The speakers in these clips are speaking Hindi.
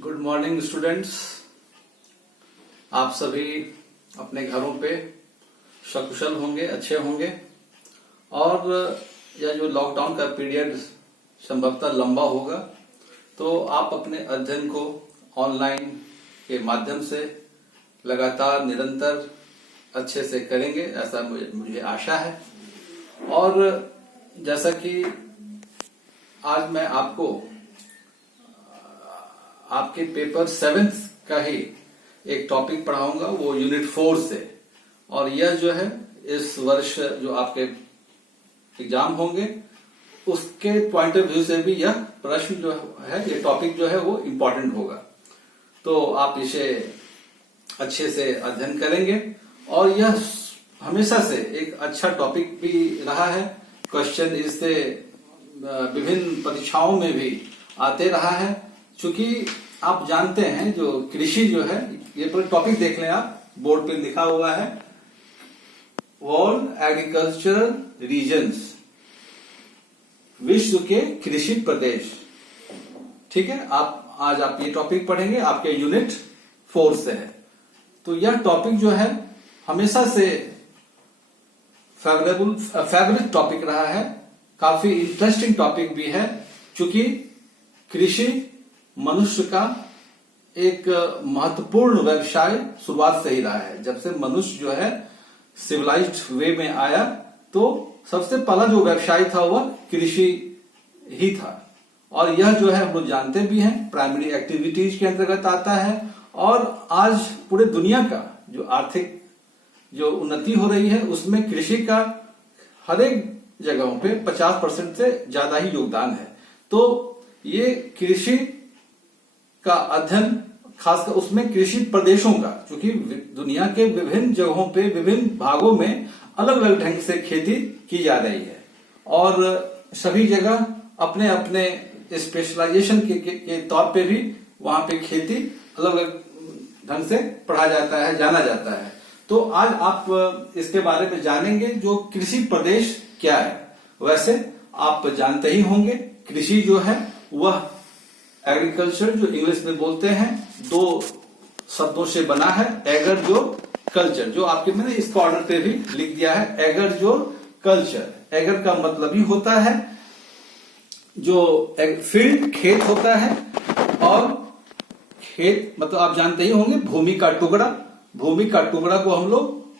Good morning students. आप सभी अपने घरों पे सकुशल होंगे, अच्छे होंगे। और यह जो लॉकडाउन का पीरियड संभवतः लंबा होगा, तो आप अपने अध्ययन को ऑनलाइन के माध्यम से लगातार निरंतर अच्छे से करेंगे, ऐसा मुझे आशा है। और जैसा कि आज मैं आपको आपके पेपर 7th का ही एक टॉपिक पढ़ाऊंगा, वो यूनिट 4 से। और यह जो है इस वर्ष जो आपके एग्जाम होंगे उसके पॉइंट ऑफ व्यू से भी यह प्रश्न जो है, ये टॉपिक जो है वो इम्पोर्टेंट होगा। तो आप इसे अच्छे से अध्ययन करेंगे। और यह हमेशा से एक अच्छा टॉपिक भी रहा है। क्वेश्चन इससे विभिन्न परीक्षाओं में भी आते रहा है। चूंकि आप जानते हैं जो कृषि जो है, ये पूरा टॉपिक देख लें आप, बोर्ड पे लिखा हुआ है वर्ल्ड एग्रीकल्चरल रीजन्स, विश्व के कृषि प्रदेश। ठीक है, आज आप ये टॉपिक पढ़ेंगे, आपके यूनिट 4 से है। तो यह टॉपिक जो है हमेशा से फेवरेट टॉपिक रहा है, काफी इंटरेस्टिंग टॉपिक भी है। चूंकि कृषि मनुष्य का एक महत्वपूर्ण व्यवसाय शुरुआत से ही रहा है। जब से मनुष्य जो है सिविलाइज्ड वे में आया, तो सबसे पहला जो व्यवसाय था वह कृषि ही था। और यह जो है हम लोग जानते भी हैं, प्राइमरी एक्टिविटीज के अंतर्गत आता है। और आज पूरे दुनिया का जो आर्थिक जो उन्नति हो रही है, उसमें कृषि का हर एक जगहों पे 50% से ज्यादा ही योगदान है। तो ये कृषि का अध्ययन खासकर उसमें कृषि प्रदेशों का, क्योंकि दुनिया के विभिन्न जगहों पे विभिन्न भागों में अलग अलग ढंग से खेती की जा रही है। और सभी जगह अपने अपने स्पेशलाइजेशन के तौर पे भी वहां पे खेती अलग अलग ढंग से पढ़ा जाता है, जाना जाता है। तो आज आप इसके बारे में जानेंगे जो कृषि प्रदेश क्या है। वैसे आप जानते ही होंगे, कृषि जो है वह एग्रीकल्चर जो इंग्लिश में बोलते हैं, 2 शब्दों से बना है, एगर जो कल्चर, जो आपके मैंने इस कॉर्नर पे भी लिख दिया है, एगर जो कल्चर। एगर का मतलब ही होता है जो फील्ड, खेत होता है। और खेत मतलब आप जानते ही होंगे भूमि का टुकड़ा। भूमि का टुकड़ा को हम लोग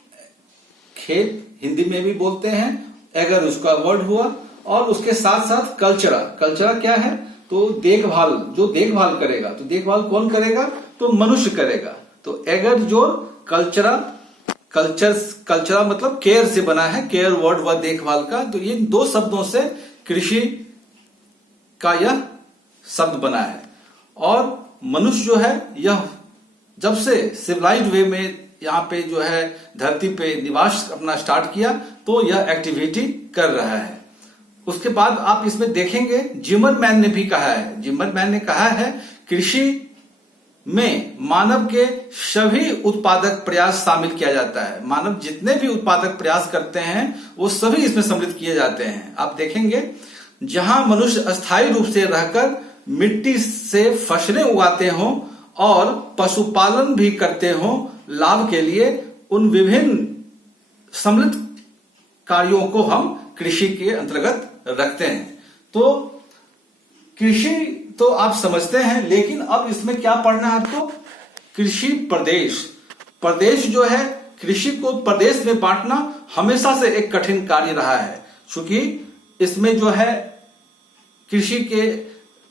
खेत हिंदी में भी बोलते हैं, एगर उसका वर्ड हुआ। और उसके साथ साथ कल्चरा। कल्चरा क्या है? तो देखभाल, जो देखभाल करेगा। तो देखभाल कौन करेगा? तो मनुष्य करेगा। तो एगर जो कल्चरा, कल्चरा मतलब केयर से बना है, केयर वर्ड व देखभाल का। तो ये 2 शब्दों से कृषि का यह शब्द बना है। और मनुष्य जो है, यह जब से सिविलाइज्ड वे में यहाँ पे जो है धरती पे निवास अपना स्टार्ट किया, तो यह एक्टिविटी कर रहा है। उसके बाद आप इसमें देखेंगे जिमरमैन ने भी कहा है, जिमरमैन ने कहा है कृषि में मानव के सभी उत्पादक प्रयास शामिल किया जाता है। मानव जितने भी उत्पादक प्रयास करते हैं वो सभी इसमें सम्मिलित किए जाते हैं। आप देखेंगे जहां मनुष्य अस्थायी रूप से रहकर मिट्टी से फसलें उगाते हों और पशुपालन भी करते हों लाभ के लिए, उन विभिन्न सम्मिलित कार्यों को हम कृषि के अंतर्गत रखते हैं। तो कृषि तो आप समझते हैं, लेकिन अब इसमें क्या पढ़ना है आपको? कृषि प्रदेश। प्रदेश जो है, कृषि को प्रदेश में बांटना हमेशा से एक कठिन कार्य रहा है। क्योंकि इसमें जो है कृषि के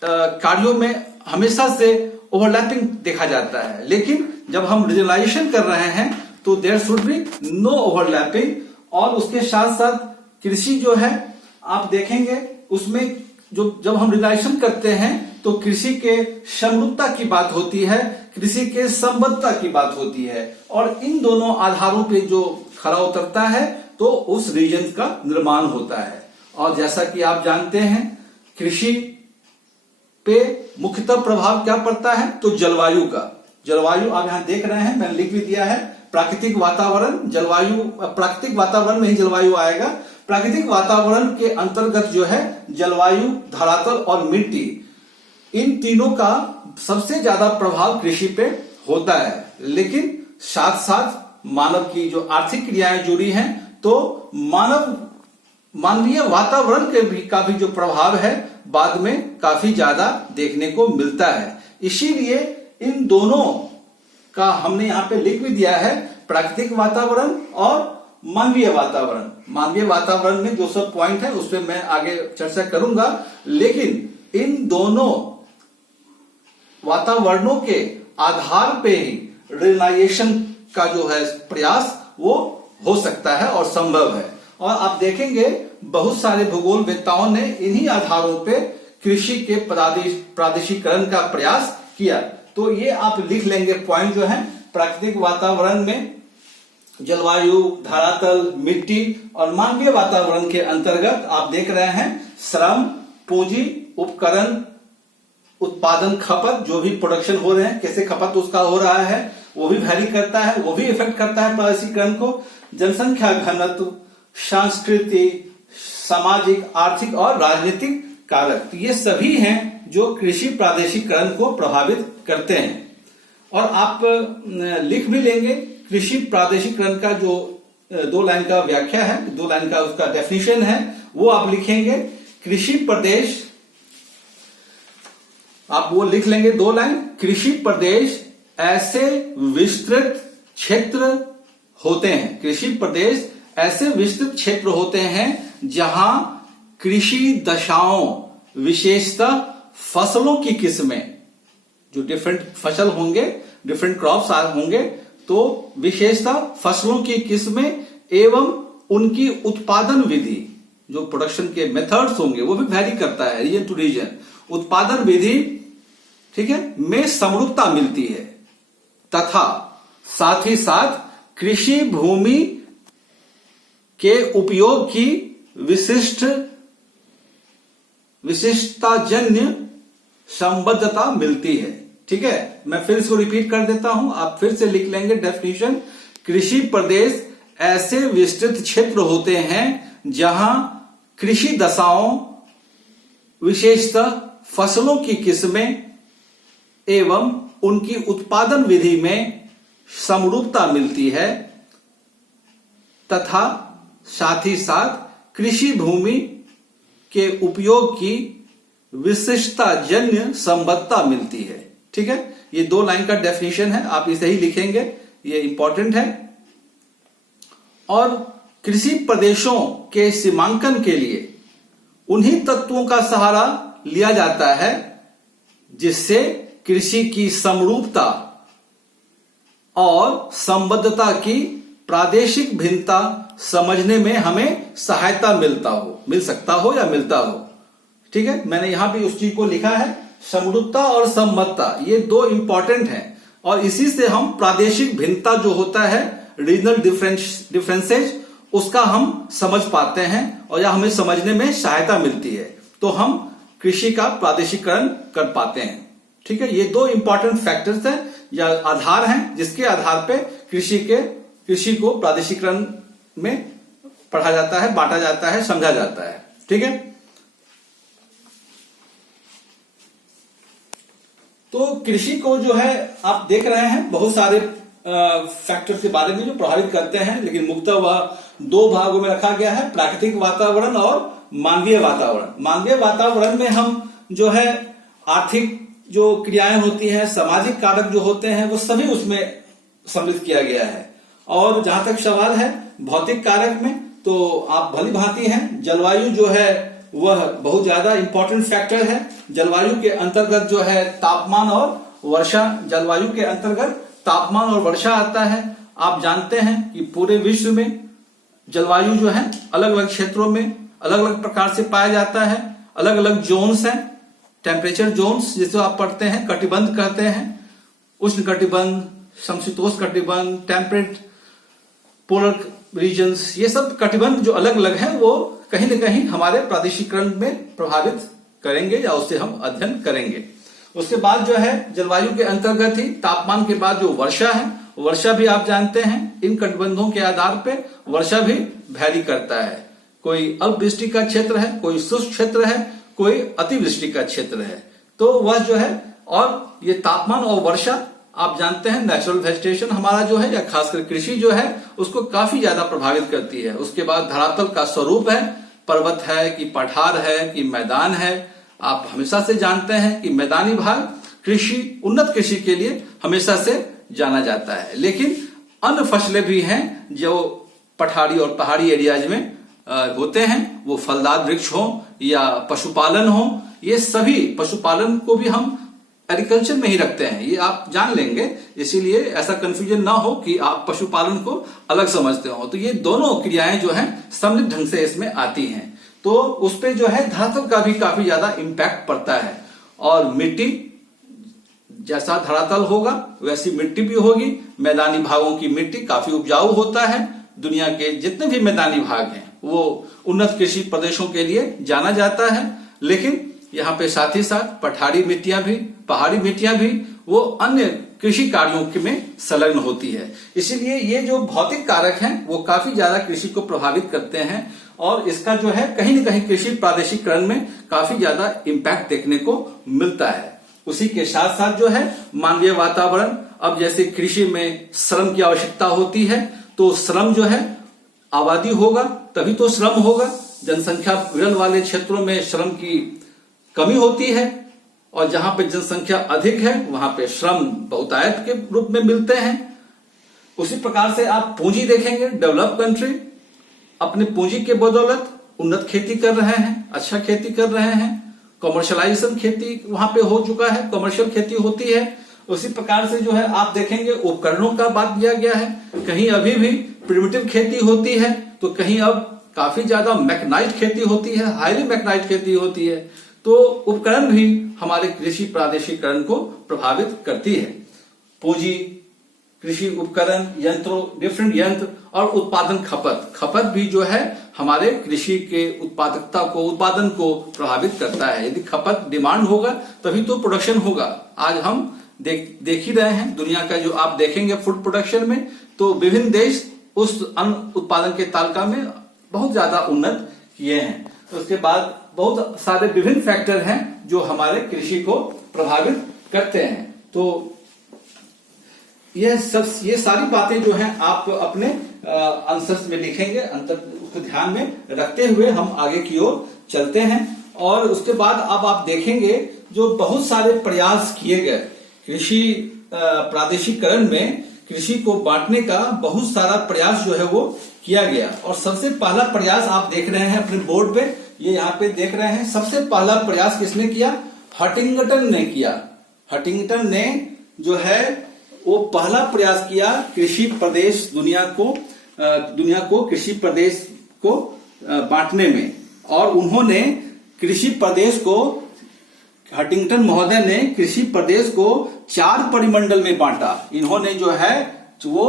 कार्यों में हमेशा से ओवरलैपिंग देखा जाता है। लेकिन जब हम रीजनलाइजेशन कर रहे हैं तो there should be no overlapping. और उसके साथ साथ कृषि जो है आप देखेंगे उसमें जो जब हम रीजनलाइजेशन करते हैं तो कृषि के समरूपता की बात होती है, कृषि के संबद्धता की बात होती है। और इन दोनों आधारों पे जो खरा उतरता है तो उस रीजन का निर्माण होता है। और जैसा कि आप जानते हैं कृषि पे मुख्यतः प्रभाव क्या पड़ता है? तो जलवायु का। जलवायु आप यहां देख रहे हैं, मैंने लिख भी दिया है, प्राकृतिक वातावरण, जलवायु। प्राकृतिक वातावरण में ही जलवायु आएगा। प्राकृतिक वातावरण के अंतर्गत जो है जलवायु, धरातल और मिट्टी, इन तीनों का सबसे ज्यादा प्रभाव कृषि पे होता है, लेकिन साथ साथ मानव की जो आर्थिक क्रियाएं जुड़ी हैं, तो मानवीय वातावरण के भी का भी जो प्रभाव है बाद में काफी ज्यादा देखने को मिलता है। इसीलिए इन दोनों का हमने यहाँ पे लिख भी दिया है, प्राकृतिक वातावरण और मानवीय वातावरण। मानवीय वातावरण में जो सब पॉइंट है उस पर मैं आगे चर्चा करूंगा, लेकिन इन दोनों वातावरणों के आधार पे ही रियलाइजेशन का जो है प्रयास वो हो सकता है और संभव है। और आप देखेंगे बहुत सारे भूगोलवेत्ताओं ने इन्हीं आधारों पे कृषि के प्रादेशिकरण का प्रयास किया। तो ये आप लिख लेंगे पॉइंट जो है, प्राकृतिक वातावरण में जलवायु, धरातल, मिट्टी, और मानवीय वातावरण के अंतर्गत आप देख रहे हैं श्रम, पूंजी, उपकरण, उत्पादन, खपत, जो भी प्रोडक्शन हो रहे हैं, कैसे खपत उसका हो रहा है वो भी वैरी करता है, वो भी इफेक्ट करता है प्रादेशिकरण को। जनसंख्या घनत्व, संस्कृति, सामाजिक, आर्थिक और राजनीतिक कारक, तो ये सभी हैं जो कृषि प्रादेशिकरण को प्रभावित करते हैं। और आप लिख भी लेंगे कृषि प्रादेशिकरण का जो 2 लाइन का व्याख्या है, 2 लाइन का उसका डेफिनेशन है, वो आप लिखेंगे। कृषि प्रदेश, आप वो लिख लेंगे 2 लाइन। कृषि प्रदेश ऐसे विस्तृत क्षेत्र होते हैं, कृषि प्रदेश ऐसे विस्तृत क्षेत्र होते हैं जहां कृषि दशाओं, विशेषतः फसलों की किस्में, जो डिफरेंट फसल होंगे, डिफरेंट क्रॉप्स होंगे, तो विशेषतः फसलों की किस्में एवं उनकी उत्पादन विधि, जो प्रोडक्शन के मेथड्स होंगे वो भी वैरी करता है रीजन टू रीजन। उत्पादन विधि, ठीक है, में समरूपता मिलती है, तथा साथ ही साथ कृषि भूमि के उपयोग की विशिष्टताजन्य संबद्धता मिलती है। ठीक है, मैं फिर इसको रिपीट कर देता हूं, आप फिर से लिख लेंगे डेफिनेशन। कृषि प्रदेश ऐसे विस्तृत क्षेत्र होते हैं जहां कृषि दशाओं, विशेषतः फसलों की किस्में एवं उनकी उत्पादन विधि में समरूपता मिलती है, तथा साथ ही साथ कृषि भूमि के उपयोग की विशिष्टताजन्य संबद्धता मिलती है। ठीक है, ये 2 लाइन का डेफिनेशन है, आप इसे ही लिखेंगे, ये इंपॉर्टेंट है। और कृषि प्रदेशों के सीमांकन के लिए उन्हीं तत्वों का सहारा लिया जाता है जिससे कृषि की समरूपता और संबद्धता की प्रादेशिक भिन्नता समझने में हमें सहायता मिल सकता हो या मिलता हो। ठीक है, मैंने यहां भी उस चीज को लिखा है, समरूपता और संबद्धता, ये 2 इंपॉर्टेंट हैं, और इसी से हम प्रादेशिक भिन्नता जो होता है, रीजनल डिफरेंसेज, उसका हम समझ पाते हैं और या हमें समझने में सहायता मिलती है, तो हम कृषि का प्रादेशिकरण कर पाते हैं। ठीक है, ये 2 इंपॉर्टेंट फैक्टर्स हैं या आधार हैं जिसके आधार पे कृषि को प्रादेशिकरण में पढ़ा जाता है, बांटा जाता है, समझा जाता है। ठीक है, तो कृषि को जो है आप देख रहे हैं बहुत सारे फैक्टर के बारे में जो प्रभावित करते हैं, लेकिन मुख्यतः वह 2 भागों में रखा गया है, प्राकृतिक वातावरण और मानवीय वातावरण। मानवीय वातावरण में हम जो है आर्थिक जो क्रियाएं होती हैं, सामाजिक कारक जो होते हैं, वो सभी उसमें सम्मिलित किया गया है। और जहां तक सवाल है भौतिक कारक में, तो आप भली भांति हैं, जलवायु जो है वह बहुत ज्यादा इंपॉर्टेंट फैक्टर है। जलवायु के अंतर्गत जो है तापमान और वर्षा, जलवायु के अंतर्गत तापमान और वर्षा आता है। आप जानते हैं कि पूरे विश्व में जलवायु जो है अलग अलग क्षेत्रों में अलग अलग प्रकार से पाया जाता है, अलग अलग जोन्स हैं, टेम्परेचर जोन्स जिसे आप पढ़ते हैं, कटिबंध कहते हैं, उष्ण कटिबंध, समशीतोष्ण कटिबंध, टेम्परेट, पोलर रीजन्स, ये सब कटिबंध जो अलग अलग हैं वो कहीं न कहीं हमारे प्रादेशिकरण में प्रभावित करेंगे या उससे हम अध्ययन करेंगे। उसके बाद जो है जलवायु के अंतर्गत ही तापमान के बाद जो वर्षा है, वर्षा भी आप जानते हैं इन कटिबंधों के आधार पे वर्षा भी वैरी करता है। कोई अल्पवृष्टि का क्षेत्र है, कोई शुष्क क्षेत्र है, कोई अतिवृष्टि का क्षेत्र है, तो वह जो है और ये तापमान और वर्षा, आप जानते हैं नेचुरल वेजिटेशन हमारा जो है या खासकर कृषि जो है उसको काफी ज्यादा प्रभावित करती है। उसके बाद धरातल का स्वरूप है, पर्वत है कि पठार है कि मैदान है। आप हमेशा से जानते हैं कि मैदानी भाग कृषि, उन्नत कृषि के लिए हमेशा से जाना जाता है, लेकिन अन्य फसलें भी हैं जो पठारी और पहाड़ी एरियाज में होते हैं, वो फलदार वृक्ष हो या पशुपालन हो। ये सभी पशुपालन को भी हम एग्रीकल्चर में ही रखते हैं, ये आप जान लेंगे, इसीलिए ऐसा कंफ्यूजन ना हो कि आप पशुपालन को अलग समझते हो। तो ये दोनों क्रियाएं जो हैं सम्मिलित ढंग से इसमें आती हैं, तो उस पे जो है धरातल का भी काफी ज्यादा इम्पैक्ट पड़ता है। और मिट्टी, जैसा धरातल होगा वैसी मिट्टी भी होगी। मैदानी भागों की मिट्टी काफी उपजाऊ होता है। दुनिया के जितने भी मैदानी भाग हैं वो उन्नत कृषि प्रदेशों के लिए जाना जाता है, लेकिन यहाँ पे साथ ही साथ पठारी मिट्टियां भी, पहाड़ी मिट्टियां भी वो अन्य कृषि कार्यों में संलग्न होती है। इसीलिए ये जो भौतिक कारक हैं वो काफी ज्यादा कृषि को प्रभावित करते हैं और इसका जो है कहीं न कहीं कृषि प्रादेशिकरण में काफी ज्यादा इम्पैक्ट देखने को मिलता है। उसी के साथ साथ जो है मानवीय वातावरण, अब जैसे कृषि में श्रम की आवश्यकता होती है, तो श्रम जो है, आबादी होगा तभी तो श्रम होगा। जनसंख्या विरल वाले क्षेत्रों में श्रम की कमी होती है और जहां पे जनसंख्या अधिक है वहां पे श्रम बहुतायत के रूप में मिलते हैं। उसी प्रकार से आप पूंजी देखेंगे, डेवलप कंट्री अपने पूंजी के बदौलत उन्नत खेती कर रहे हैं, अच्छा खेती कर रहे हैं, कॉमर्शलाइजेशन खेती वहां पे हो चुका है, कमर्शियल खेती होती है। उसी प्रकार से जो है आप देखेंगे उपकरणों का बात दिया गया है, कहीं अभी भी प्रिमिटिव खेती होती है तो कहीं अब काफी ज्यादा मैकेनाइज्ड खेती होती है, हाईली मैकेनाइज्ड खेती होती है। तो उपकरण भी हमारे कृषि प्रादेशिकरण को प्रभावित करती है। पूंजी, कृषि उपकरण, यंत्रों, डिफरेंट यंत्र और उत्पादन खपत भी जो है हमारे कृषि के उत्पादकता को, उत्पादन को प्रभावित करता है। यदि खपत, डिमांड होगा तभी तो प्रोडक्शन होगा। आज हम देख ही रहे हैं दुनिया का, जो आप देखेंगे फूड प्रोडक्शन में, तो विभिन्न देश उस अन्न उत्पादन के तालिका में बहुत ज्यादा उन्नत किए हैं। तो उसके बाद बहुत सारे विभिन्न फैक्टर हैं जो हमारे कृषि को प्रभावित करते हैं। तो ये सारी बातें जो हैं आप अपने आंसर्स में लिखेंगे, उसको ध्यान में रखते हुए हम आगे की ओर चलते हैं। और उसके बाद अब आप देखेंगे जो बहुत सारे प्रयास किए गए कृषि प्रादेशिकरण में, कृषि को बांटने का बहुत सारा प्रयास जो है वो किया गया। और सबसे पहला प्रयास आप देख रहे हैं अपने बोर्ड पे, ये यहाँ पे देख रहे हैं। सबसे पहला प्रयास किसने किया? हंटिंगटन ने किया। हंटिंगटन ने जो है वो पहला प्रयास किया कृषि प्रदेश, दुनिया को कृषि प्रदेश को बांटने में। और उन्होंने कृषि प्रदेश को, हंटिंगटन महोदय ने कृषि प्रदेश को 4 परिमंडल में बांटा। इन्होंने जो है वो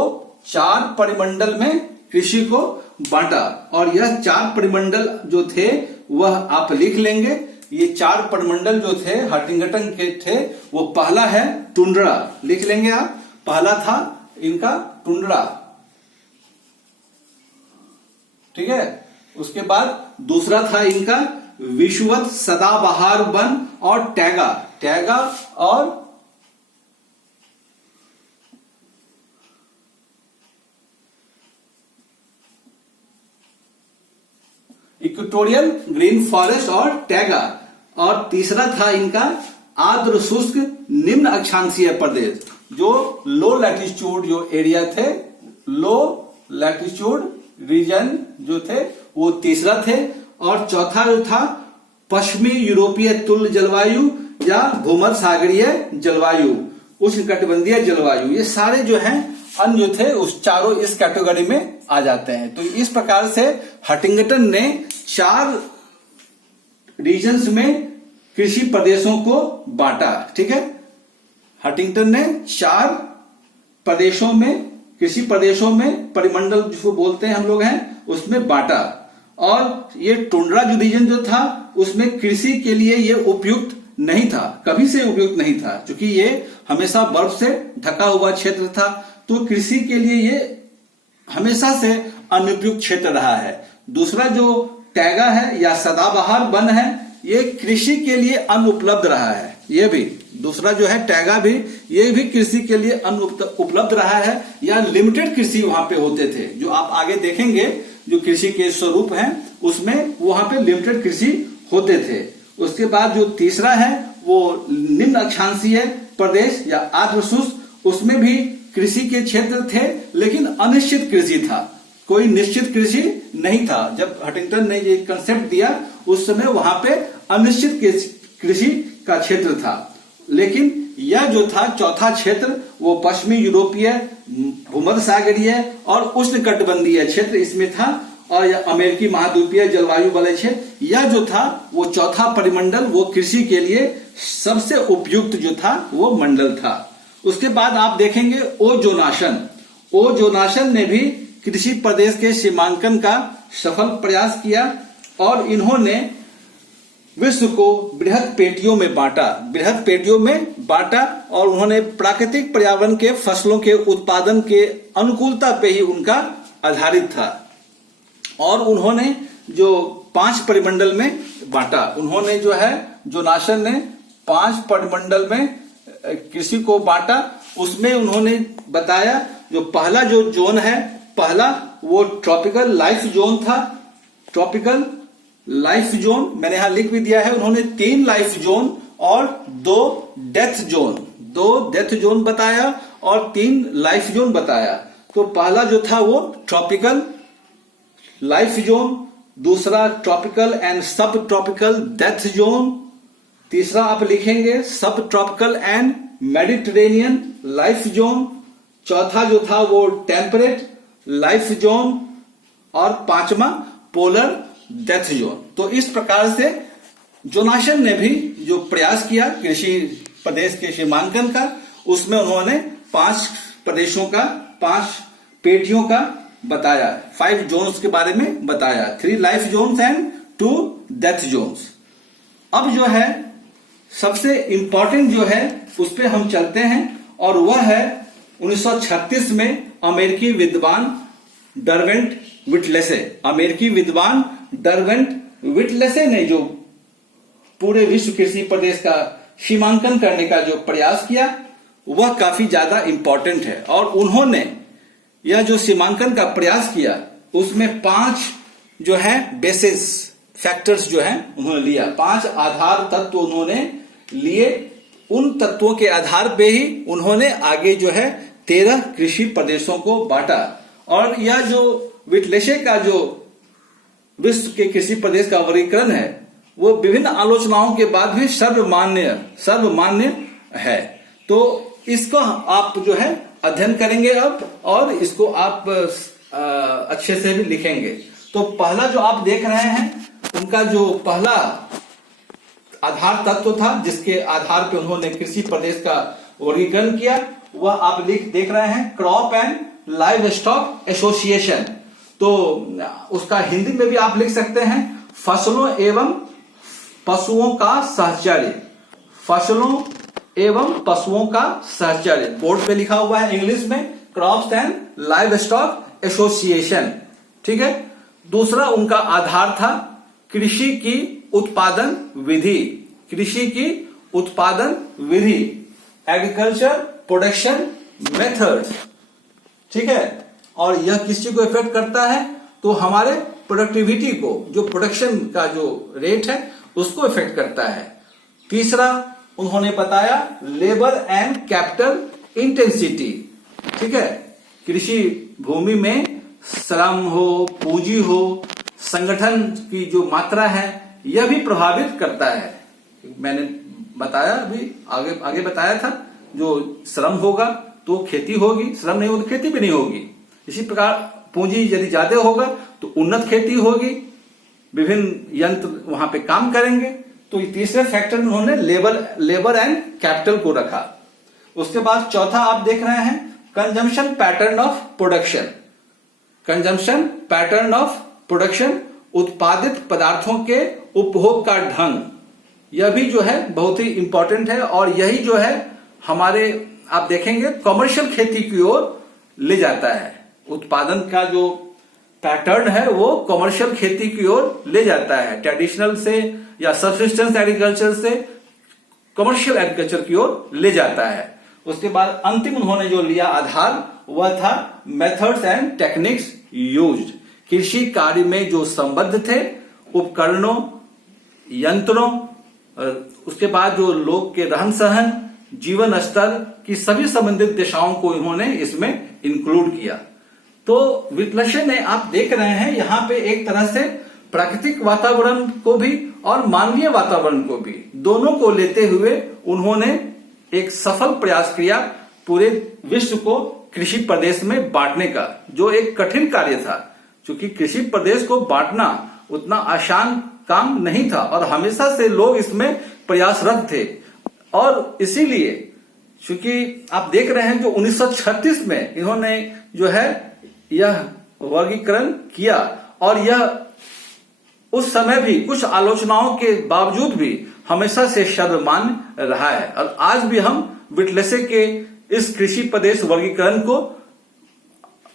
4 परिमंडल में कृषि को बांटा। और यह 4 परिमंडल जो थे वह आप लिख लेंगे। ये 4 परिमंडल जो थे हंटिंगटन के थे, वो पहला है टुंड्रा, लिख लेंगे आप। पहला था इनका टुंड्रा, ठीक है। उसके बाद दूसरा था इनका विषुवत सदाबहार वन और टैगा और इक्वेटोरियल ग्रीन फॉरेस्ट और टैगा। और तीसरा था इनका आर्द्र शुष्क निम्न अक्षांशीय प्रदेश, जो लो लैटिट्यूड जो एरिया थे, लो लैटिट्यूड रीजन जो थे वो तीसरा थे। और चौथा जो था पश्चिमी यूरोपीय तुल्य जलवायु या भूमध्य सागरीय जलवायु, उष्णकटिबंधीय जलवायु। ये सारे जो हैं अन्य जो थे उस चारों इस कैटेगरी में आ जाते हैं। तो इस प्रकार से हंटिंगटन ने 4 रीजन्स में कृषि प्रदेशों को बांटा, ठीक है। हंटिंगटन ने 4 प्रदेशों में, कृषि प्रदेशों में, परिमंडल जिसको बोलते हैं हम लोग हैं, उसमें बांटा। और ये टुंड्रा जो रीजन जो था उसमें कृषि के लिए ये उपयुक्त नहीं था, कभी से उपयुक्त नहीं था, क्योंकि ये हमेशा बर्फ से ढका हुआ क्षेत्र था। तो कृषि के लिए ये हमेशा से अनुपयुक्त क्षेत्र रहा है। दूसरा जो टैगा है या सदाबहार वन है, ये कृषि के लिए अन्न उपलब्ध रहा है। ये भी दूसरा जो है टैगा भी, ये भी कृषि के लिए अन्न उपलब्ध रहा है। या लिमिटेड कृषि वहां पे होते थे, जो आप आगे देखेंगे जो कृषि के स्वरूप हैं उसमें वहां पे लिमिटेड कृषि होते थे। उसके बाद जो तीसरा है वो निम्न अक्षांशीय प्रदेश या आर्द्रशुष्क, उसमें भी कृषि के क्षेत्र थे लेकिन अनिश्चित कृषि था, कोई निश्चित कृषि नहीं था। जब हंटिंगटन ने ये कंसेप्ट दिया उस समय वहां पे अनिश्चित कृषि का क्षेत्र था। लेकिन यह जो था चौथा क्षेत्र वो पश्चिमी यूरोपीय, भूमध्य सागरीय और उष्णकटिबंधीय क्षेत्र इसमें था, और यह अमेरिकी महाद्वीपीय जलवायु वाले क्षेत्र, यह जो था वो चौथा परिमंडल वो कृषि के लिए सबसे उपयुक्त जो था वो मंडल था। उसके बाद आप देखेंगे ओजोनाशन ने भी कृषि प्रदेश के सीमांकन का सफल प्रयास किया और इन्होंने विश्व को बृहद पेटियों में बांटा और उन्होंने प्राकृतिक पर्यावरण के फसलों के उत्पादन के अनुकूलता पे ही उनका आधारित था। और उन्होंने जो 5 परिमंडल में बांटा, उन्होंने जो है जोनासन ने 5 परिमंडल में कृषि को बांटा। उसमें उन्होंने बताया जो पहला जो जोन है, पहला वो ट्रॉपिकल लाइफ जोन था। ट्रॉपिकल लाइफ जोन मैंने यहां लिख भी दिया है। उन्होंने 3 लाइफ जोन और 2 डेथ जोन बताया और 3 लाइफ जोन बताया। तो पहला जो था वो ट्रॉपिकल लाइफ जोन, दूसरा ट्रॉपिकल एंड सब ट्रॉपिकल डेथ जोन, तीसरा आप लिखेंगे सब tropical and Mediterranean life zone, चौथा जो था वो टेम्परेट लाइफ जोन और 5वां पोलर डेथ जोन। तो इस प्रकार से जोनासन ने भी जो प्रयास किया कृषि प्रदेश के सीमांकन का, उसमें उन्होंने 5 प्रदेशों का 5 पेटियों का बताया, 5 जोन्स के बारे में बताया, 3 life zones and 2 death zones. अब जो है सबसे इंपॉर्टेंट जो है उस पे हम चलते हैं और वह है 1936 में अमेरिकी विद्वान डरवेंट विटलेसे ने जो पूरे विश्व कृषि प्रदेश का सीमांकन करने का जो प्रयास किया वह काफी ज्यादा इंपॉर्टेंट है। और उन्होंने यह जो सीमांकन का प्रयास किया उसमें 5 जो है बेसिस फैक्टर्स जो है उन्होंने लिया, 5 आधार तत्व उन्होंने लिए। उन तत्वों के आधार पे ही उन्होंने आगे जो है 13 कृषि प्रदेशों को बांटा। और यह जो विटलेसे का जो विश्व के कृषि प्रदेश का वर्गीकरण है वो विभिन्न आलोचनाओं के बाद भी सर्वमान्य है। तो इसको आप जो है अध्ययन करेंगे अब, और इसको आप अच्छे से भी लिखेंगे। तो पहला जो आप देख रहे हैं उनका जो पहला आधार तत्व था जिसके आधार पे उन्होंने कृषि प्रदेश का वर्गीकरण किया, वह आप देख रहे हैं crop and live stock association. तो उसका हिंदी में भी आप लिख सकते हैं फसलों एवं पशुओं का सहचर्य, फसलों एवं पशुओं का सहचर्य। बोर्ड पे लिखा हुआ है इंग्लिश में crops and live stock association, ठीक है। दूसरा उनका आधार था कृषि की उत्पादन विधि, एग्रीकल्चर प्रोडक्शन मेथड्स, ठीक है। और यह किस चीज को इफेक्ट करता है, तो हमारे प्रोडक्टिविटी को, जो प्रोडक्शन का जो रेट है उसको इफेक्ट करता है। तीसरा उन्होंने बताया लेबर एंड कैपिटल इंटेंसिटी, ठीक है। कृषि भूमि में श्रम हो, पूंजी हो, संगठन की जो मात्रा है यह भी प्रभावित करता है। मैंने बताया अभी आगे बताया था, जो श्रम होगा तो खेती होगी, श्रम नहीं होगा तो खेती भी नहीं होगी। इसी प्रकार पूंजी यदि ज्यादा होगा तो उन्नत खेती होगी, विभिन्न यंत्र वहां पे काम करेंगे। तो तीसरे फैक्टर में उन्होंने लेबर एंड कैपिटल को रखा। उसके बाद चौथा आप देख रहे हैं कंजम्पशन पैटर्न ऑफ प्रोडक्शन, उत्पादित पदार्थों के उपभोग का ढंग, यह भी जो है बहुत ही इंपॉर्टेंट है। और यही जो है हमारे आप देखेंगे कमर्शियल खेती की ओर ले जाता है। उत्पादन का जो पैटर्न है वो कमर्शियल खेती की ओर ले जाता है, ट्रेडिशनल से या सबसिस्टेंस एग्रीकल्चर से कमर्शियल एग्रीकल्चर की ओर ले जाता है। उसके बाद अंतिम उन्होंने जो लिया आधार वह था मेथड्स एंड टेक्निक्स यूज्ड। कृषि कार्य में जो संबद्ध थे उपकरणों, यंत्रों, उसके बाद जो लोग के रहन सहन, जीवन स्तर की सभी संबंधित दिशाओं को इन्होंने इसमें इंक्लूड किया। तो विट्लशे ने आप देख रहे हैं यहां पे एक तरह से प्राकृतिक वातावरण को भी और मानवीय वातावरण को भी, दोनों को लेते हुए उन्होंने एक सफल प्रयास किया पूरे विश्व को कृषि प्रदेश में बांटने का, जो एक कठिन कार्य था। क्योंकि कृषि प्रदेश को बांटना उतना आसान काम नहीं था और हमेशा से लोग इसमें प्रयासरत थे। और इसीलिए क्योंकि आप देख रहे हैं जो 1936 में इन्होंने जो है यह वर्गीकरण किया और यह उस समय भी कुछ आलोचनाओं के बावजूद भी हमेशा से सर्वमान्य रहा है। और आज भी हम विट्लशे के इस कृषि प्रदेश वर्गीकरण को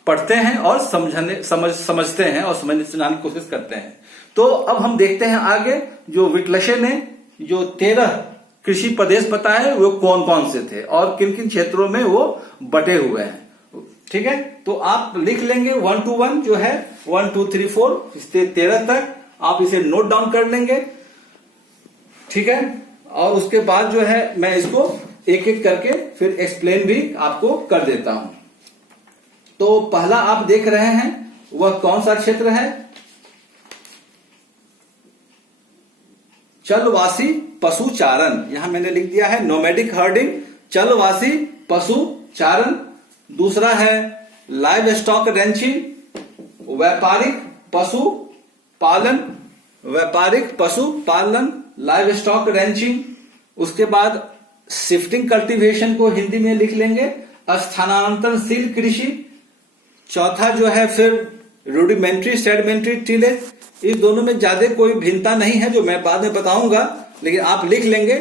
पढ़ते हैं और समझते हैं और समझने की कोशिश करते हैं। तो अब हम देखते हैं आगे जो विट्लशे ने जो 13 कृषि प्रदेश बताए वो कौन कौन से थे और किन किन क्षेत्रों में वो बटे हुए हैं। ठीक है, तो आप लिख लेंगे 1 to 1 जो है 1 2 3 4 इससे 13 तक आप इसे नोट डाउन कर लेंगे। ठीक है, और उसके बाद जो है मैं इसको एक एक करके फिर एक्सप्लेन भी आपको कर देता हूं। तो पहला आप देख रहे हैं वह कौन सा क्षेत्र है? चलवासी पशु चारण, यहां मैंने लिख दिया है नोमैडिक हर्डिंग, चलवासी पशु चारण। दूसरा है लाइव स्टॉक रेंचिंग, व्यापारिक पशु पालन, व्यापारिक पशु पालन, लाइव स्टॉक रेंचिंग। उसके बाद शिफ्टिंग कल्टीवेशन को हिंदी में लिख लेंगे स्थानांतरणशील कृषि। चौथा जो है फिर रूडिमेंट्री सेडिमेंट्री टिलेज। इस दोनों में ज्यादा कोई भिन्नता नहीं है जो मैं बाद में बताऊंगा, लेकिन आप लिख लेंगे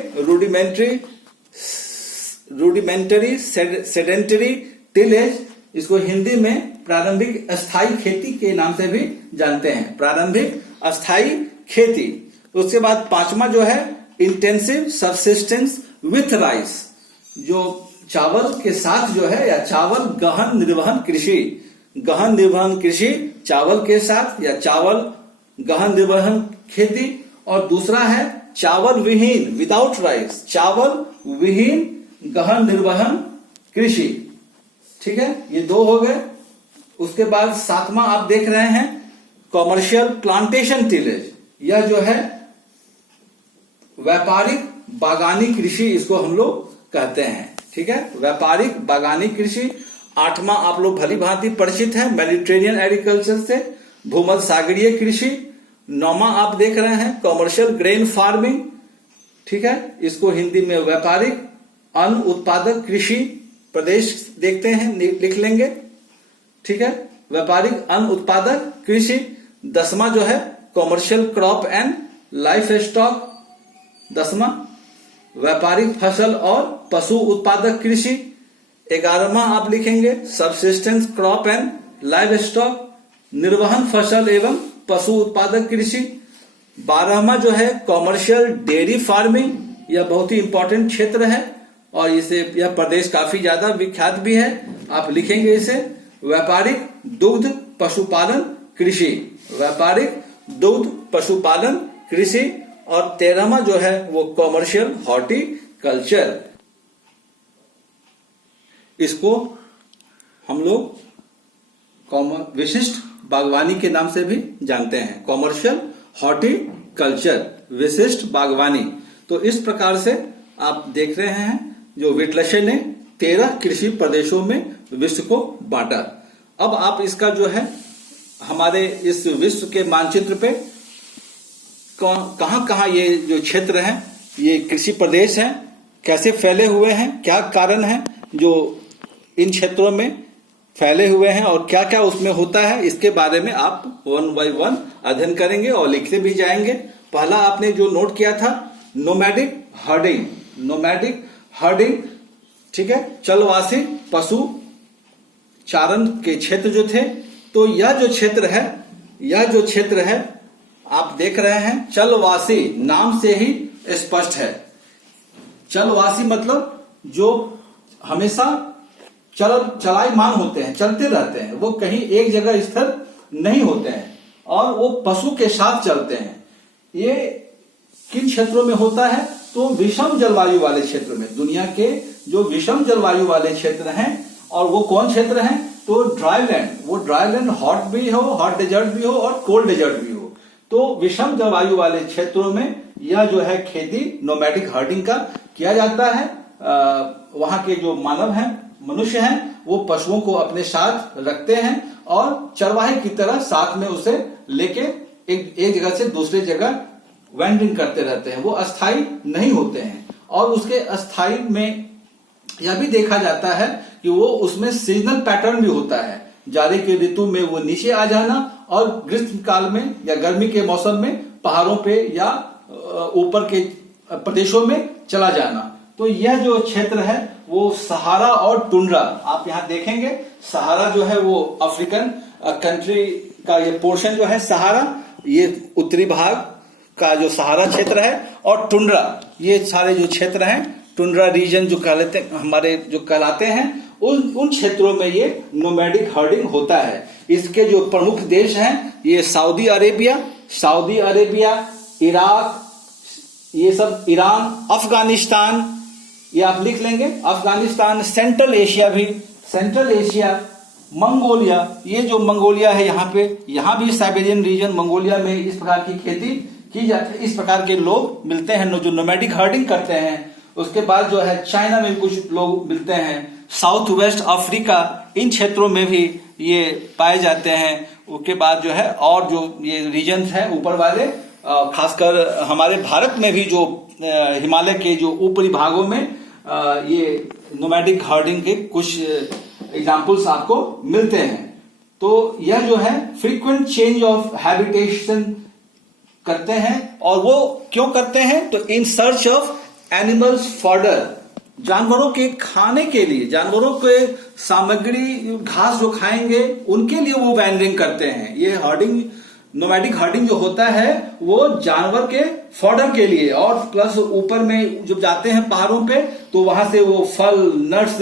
रूडिमेंटरी सेडेंटरी टिलेज। इसको हिंदी में प्रारंभिक अस्थायी खेती के नाम से भी जानते हैं, प्रारंभिक अस्थायी खेती। उसके बाद पांचवा जो है इंटेंसिव सबसिस्टेंस विथ राइस, जो चावल के साथ जो है या चावल गहन निर्वहन कृषि, गहन निर्वहन कृषि चावल के साथ या चावल गहन निर्वहन खेती। और दूसरा है चावल विहीन विदाउट राइस, चावल विहीन गहन निर्वहन कृषि। ठीक है, ये 2 हो गए। उसके बाद 7वां आप देख रहे हैं कॉमर्शियल प्लांटेशन टिलेज, यह जो है व्यापारिक बागानी कृषि इसको हम लोग कहते हैं। ठीक है, व्यापारिक बागानी कृषि। 8वां आप लोग भली भांति परिचित है मेडिटेरेनियन एग्रीकल्चर से, भूमध्य सागरीय कृषि। 9वां आप देख रहे हैं कॉमर्शियल ग्रेन फार्मिंग। ठीक है, इसको हिंदी में व्यापारिक अन्न उत्पादक कृषि प्रदेश देखते हैं, लिख लेंगे। ठीक है, व्यापारिक अन्न उत्पादक कृषि। 10वां जो है commercial crop and life stock. 10वां व्यापारिक फसल और पशु उत्पादक कृषि। 11वां आप लिखेंगे subsistence crop and live stock, निर्वहन फसल एवं पशु उत्पादक कृषि। 12वां जो है कॉमर्शियल डेयरी फार्मिंग, यह बहुत ही इंपॉर्टेंट क्षेत्र है और इसे यह प्रदेश काफी ज्यादा विख्यात भी है। आप लिखेंगे इसे व्यापारिक दुग्ध पशुपालन कृषि, व्यापारिक दुग्ध पशुपालन कृषि। और 13वां जो है वो कॉमर्शियल हॉर्टिकल्चर, इसको हम लोग विशिष्ट बागवानी के नाम से भी जानते हैं, कॉमर्शियल हॉर्टिकल्चर, विशिष्ट बागवानी। तो इस प्रकार से आप देख रहे हैं जो विट्लशे ने 13 कृषि प्रदेशों में विश्व को बांटा। अब आप इसका जो है हमारे इस विश्व के मानचित्र पे कहां कहां ये जो क्षेत्र हैं, ये कृषि प्रदेश हैं, कैसे फैले हुए हैं, क्या कारण है जो इन क्षेत्रों में फैले हुए हैं और क्या क्या उसमें होता है, इसके बारे में आप 1 by 1 अध्ययन करेंगे और लिखते भी जाएंगे। पहला आपने जो नोट किया था नोमैडिक हर्डिंग, नोमैडिक हर्डिंग। ठीक है, चलवासी पशु चारण के क्षेत्र जो थे तो यह जो क्षेत्र है आप देख रहे हैं, चलवासी नाम से ही स्पष्ट है। चलवासी मतलब जो हमेशा चलायमान होते हैं, चलते रहते हैं, वो कहीं एक जगह स्थिर नहीं होते हैं और वो पशु के साथ चलते हैं। ये किन क्षेत्रों में होता है? तो विषम जलवायु वाले क्षेत्र में, दुनिया के जो विषम जलवायु वाले क्षेत्र हैं। और वो कौन क्षेत्र हैं? तो ड्राईलैंड, वो ड्राईलैंड हॉट भी हो, हॉट डेजर्ट भी हो और कोल्ड डेजर्ट भी हो। तो विषम जलवायु वाले क्षेत्रों में यह जो है खेती नोमैडिक हर्डिंग का किया जाता है। वहां के जो मानव हैं, मनुष्य हैं, वो पशुओं को अपने साथ रखते हैं और चरवाहे की तरह साथ में उसे लेके एक जगह से दूसरी जगह वेंडिंग करते रहते हैं। वो अस्थाई नहीं होते हैं। और उसके अस्थाई में यह भी देखा जाता है कि वो उसमें सीजनल पैटर्न भी होता है। जाड़े के ऋतु में वो नीचे आ जाना और ग्रीष्म काल में या गर्मी के मौसम में पहाड़ों पे या ऊपर के प्रदेशों में चला जाना। तो यह जो क्षेत्र है वो सहारा और टुंड्रा, आप यहां देखेंगे सहारा जो है वो अफ्रीकन कंट्री का ये पोर्शन जो है सहारा, ये उत्तरी भाग का जो सहारा क्षेत्र है, और टुंड्रा ये सारे जो क्षेत्र हैं, टुंड्रा रीजन जो कहलाते हैं, उन क्षेत्रों में ये नोमैडिक हर्डिंग होता है। इसके जो प्रमुख देश हैं ये सऊदी अरेबिया, इराक, ये सब, ईरान, अफगानिस्तान, ये आप लिख लेंगे, अफगानिस्तान, सेंट्रल एशिया, मंगोलिया, ये जो मंगोलिया है यहाँ भी साइबेरियन रीजन, मंगोलिया में इस प्रकार की खेती की जाती है। इस प्रकार के लोग मिलते हैं जो नोमैडिक हर्डिंग करते हैं। उसके बाद जो है चाइना में कुछ लोग मिलते हैं, साउथ वेस्ट अफ्रीका, इन क्षेत्रों में भी ये पाए जाते हैं। उसके बाद जो है और जो ये रीजन है ऊपर वाले, खासकर हमारे भारत में भी जो हिमालय के जो ऊपरी भागों में ये नोमैडिक हर्डिंग के कुछ एग्जाम्पल्स आपको मिलते हैं। तो यह जो है फ्रीक्वेंट चेंज ऑफ हैबिटेशन करते हैं। और वो क्यों करते हैं? तो in search of animals fodder, जानवरों के खाने के लिए, जानवरों के सामग्री, घास जो खाएंगे उनके लिए वो वैंडरिंग करते हैं। ये हर्डिंग, नोमैडिक हर्डिंग जो होता है वो जानवर के फॉडर के लिए, और प्लस ऊपर में जब जाते हैं पहाड़ों पे तो वहां से वो फल, नट्स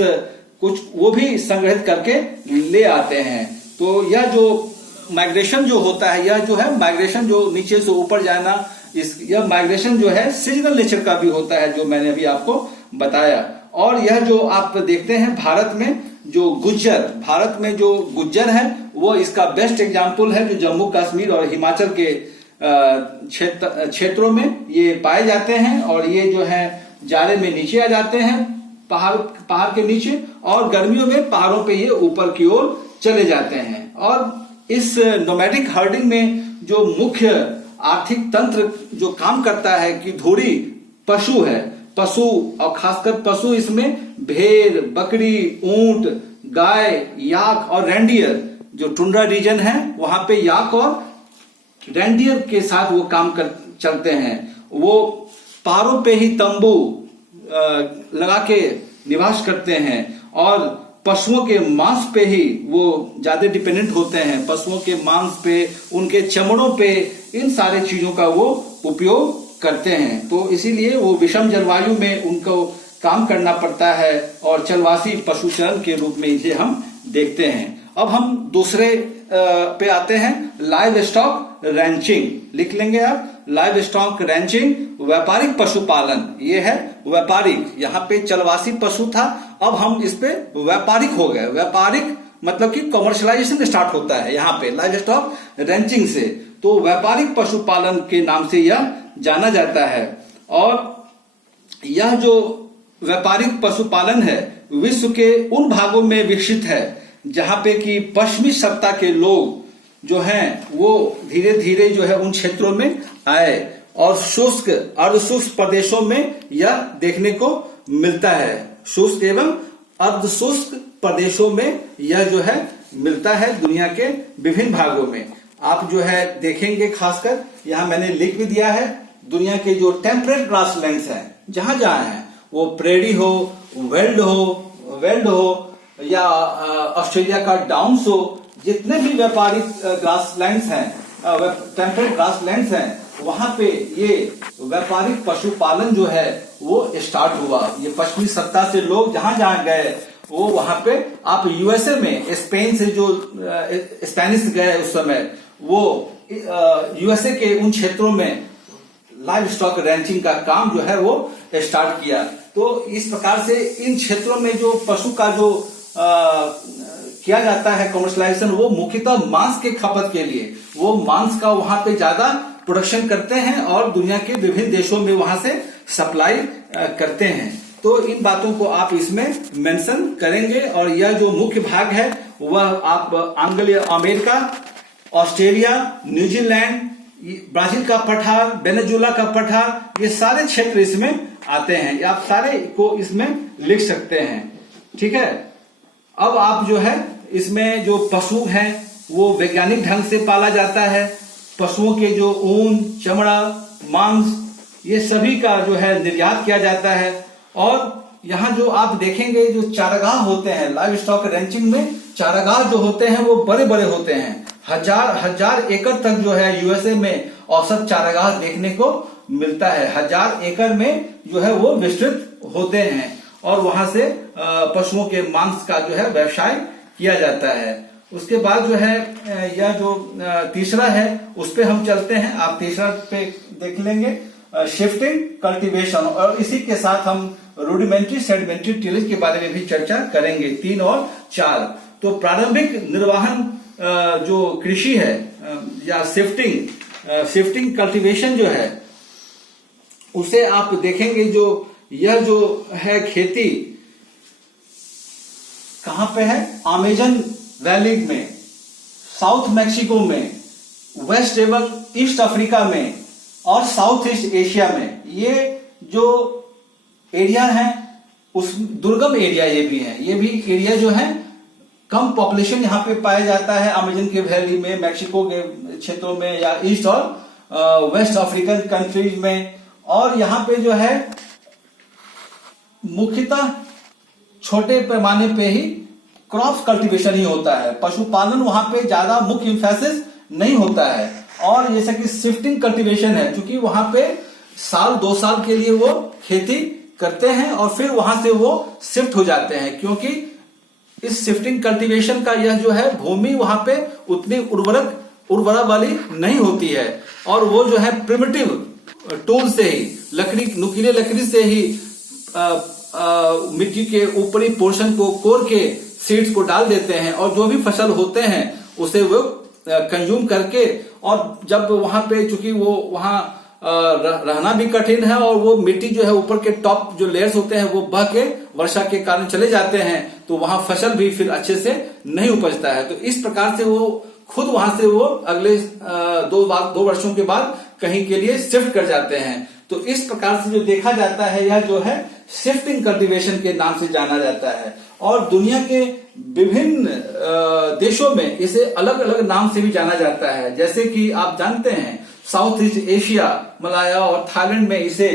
कुछ वो भी संग्रहित करके ले आते हैं। तो यह जो माइग्रेशन जो होता है, यह जो है माइग्रेशन जो नीचे से ऊपर जाना, यह माइग्रेशन जो है सीजनल नेचर का भी होता है, जो मैंने अभी आपको बताया। और यह जो आप देखते हैं भारत में जो गुज्जर है वो इसका बेस्ट एग्जाम्पल है, जो जम्मू कश्मीर और हिमाचल के क्षेत्रों में ये पाए जाते हैं। और ये जो है जाड़े में नीचे आ जाते हैं पहाड़ के नीचे, और गर्मियों में पहाड़ों पे ये ऊपर की ओर चले जाते हैं। और इस नोमैडिक हर्डिंग में जो मुख्य आर्थिक तंत्र जो काम करता है कि धुरी पशु है, पशु और खासकर पशु इसमें भेड़, बकरी, ऊंट, गाय, याक और रेंडियर, जो टुंड्रा रीजन है वहां पे याक और रेंडियर के साथ वो काम चलते हैं। वो पहाड़ों पे ही तंबू लगा के निवास करते हैं और पशुओं के मांस पे ही वो ज्यादा डिपेंडेंट होते हैं। पशुओं के मांस पे, उनके चमड़ों पे, इन सारे चीजों का वो उपयोग करते हैं। तो इसीलिए वो विषम जलवायु में उनको काम करना पड़ता है और चलवासी पशुचरण के रूप में इसे हम देखते हैं। अब हम दूसरे पे आते हैं, लाइव स्टॉक रैंचिंग। लिख लेंगे आप, लाइव स्टॉक रैंचिंग, व्यापारिक पशुपालन। ये है व्यापारिक, यहाँ पे चलवासी पशु था, अब हम इस पे व्यापारिक हो गए। व्यापारिक मतलब कि कमर्शलाइजेशन स्टार्ट होता है यहाँ पे लाइव स्टॉक रैंचिंग से। तो व्यापारिक पशुपालन के नाम से यह जाना जाता है। और यह जो व्यापारिक पशुपालन है विश्व के उन भागों में विकसित है जहां पे कि पश्चिमी सत्ता के लोग जो हैं वो धीरे धीरे जो है उन क्षेत्रों में आए, और शुष्क अर्धशुष्क प्रदेशों में यह देखने को मिलता है। शुष्क एवं अर्धशुष्क प्रदेशों में यह जो है मिलता है दुनिया के विभिन्न भागों में। आप जो है देखेंगे, खासकर यहाँ मैंने लिख भी दिया है, दुनिया के जो टेम्परेट ग्रासलैंड्स हैं जहां जहां हैं, वो प्रेरी हो, वेल्ड हो या ऑस्ट्रेलिया का डाउन्स हो, जितने भी व्यापारिक ग्रासलैंड्स हैं, टेम्परेट ग्रासलैंड्स हैं, वहां पे ये व्यापारिक पशुपालन जो है वो स्टार्ट हुआ। ये पश्चिमी सत्ता से लोग जहां जहां गए वो वहां पे, आप यूएसए में स्पेन से जो स्पेनिश गए उस समय, वो यूएसए के उन क्षेत्रों में लाइव स्टॉक रैंचिंग का काम जो है वो स्टार्ट किया। तो इस प्रकार से इन क्षेत्रों में जो पशु का जो किया जाता है कमर्शलाइजेशन, वो मुख्यतः मांस के खपत के लिए, वो मांस का वहां पे ज्यादा प्रोडक्शन करते हैं और दुनिया के विभिन्न देशों में वहां से सप्लाई करते हैं। तो इन बातों को आप इसमें मेंशन करेंगे। और यह जो मुख्य भाग है वह आप अमेरिका, ऑस्ट्रेलिया, न्यूजीलैंड, ब्राजील का पठार, वेनेजुएला का पठार, ये सारे क्षेत्र इसमें आते हैं। आप सारे को इसमें लिख सकते हैं, ठीक है। अब आप जो है इसमें जो पशु हैं वो वैज्ञानिक ढंग से पाला जाता है। पशुओं के जो ऊन, चमड़ा, मांस, ये सभी का जो है निर्यात किया जाता है। और यहाँ जो आप देखेंगे जो चारागाह होते हैं, लाइव स्टॉक रैंचिंग में चारागाह जो होते हैं वो बड़े बड़े होते हैं। हजार एकड़ तक जो है यूएसए में औसत चारागाह देखने को मिलता है। 1000 एकड़ में जो है वो विस्तृत होते हैं और वहां से पशुओं के मांस का जो है व्यवसाय किया जाता है। उसके बाद जो है यह जो तीसरा है उस पे हम चलते हैं। आप तीसरा पे देख लेंगे, शिफ्टिंग कल्टीवेशन, और इसी के साथ हम रूडिमेंट्री सेडिमेंट्री टिलेज के बारे में भी चर्चा करेंगे, 3 और 4। तो प्रारंभिक निर्वहन जो कृषि है या शिफ्टिंग कल्टीवेशन जो है उसे आप देखेंगे। जो यह जो है खेती कहां पे है, अमेजन वैली में, साउथ मैक्सिको में, वेस्ट एवं ईस्ट अफ्रीका में और साउथ ईस्ट एशिया में। ये जो एरिया है उस दुर्गम एरिया ये भी है। ये भी एरिया जो है कम पॉपुलेशन यहाँ पे पाया जाता है, अमेजन के वैली में, मैक्सिको के क्षेत्रों में या ईस्ट और वेस्ट अफ्रीकन कंट्रीज में। और यहाँ पे जो है मुख्यतः छोटे पैमाने पे ही क्रॉप कल्टीवेशन ही होता है। पशुपालन वहां पे ज्यादा मुख्य इम्फेसिस नहीं होता है। और जैसे कि शिफ्टिंग कल्टीवेशन है, क्योंकि वहां पे साल 2 साल के लिए वो खेती करते हैं और फिर वहां से वो शिफ्ट हो जाते हैं। क्योंकि इस शिफ्टिंग कल्टीवेशन का यह जो है भूमि वहां पे उतनी उर्वरा वाली नहीं होती है और वो जो है प्रिमिटिव टूल से ही, नुकीले लकड़ी से ही मिट्टी के ऊपरी पोर्शन को कोर के सीड्स को डाल देते हैं और जो भी फसल होते हैं उसे वो कंज्यूम करके, और जब वहां पे चूंकि वो वहां रहना भी कठिन है और वो मिट्टी जो है ऊपर के टॉप जो लेयर्स होते हैं वो बह के वर्षा के कारण चले जाते हैं, तो वहां फसल भी फिर अच्छे से नहीं उपजता है। तो इस प्रकार से वो खुद वहां से वो अगले 2 वर्षों के बाद कहीं के लिए शिफ्ट कर जाते हैं। तो इस प्रकार से जो देखा जाता है यह जो है शिफ्टिंग कल्टीवेशन के नाम से जाना जाता है। और दुनिया के विभिन्न देशों में इसे अलग अलग नाम से भी जाना जाता है। जैसे कि आप जानते हैं साउथ ईस्ट एशिया, मलाया और थाईलैंड में इसे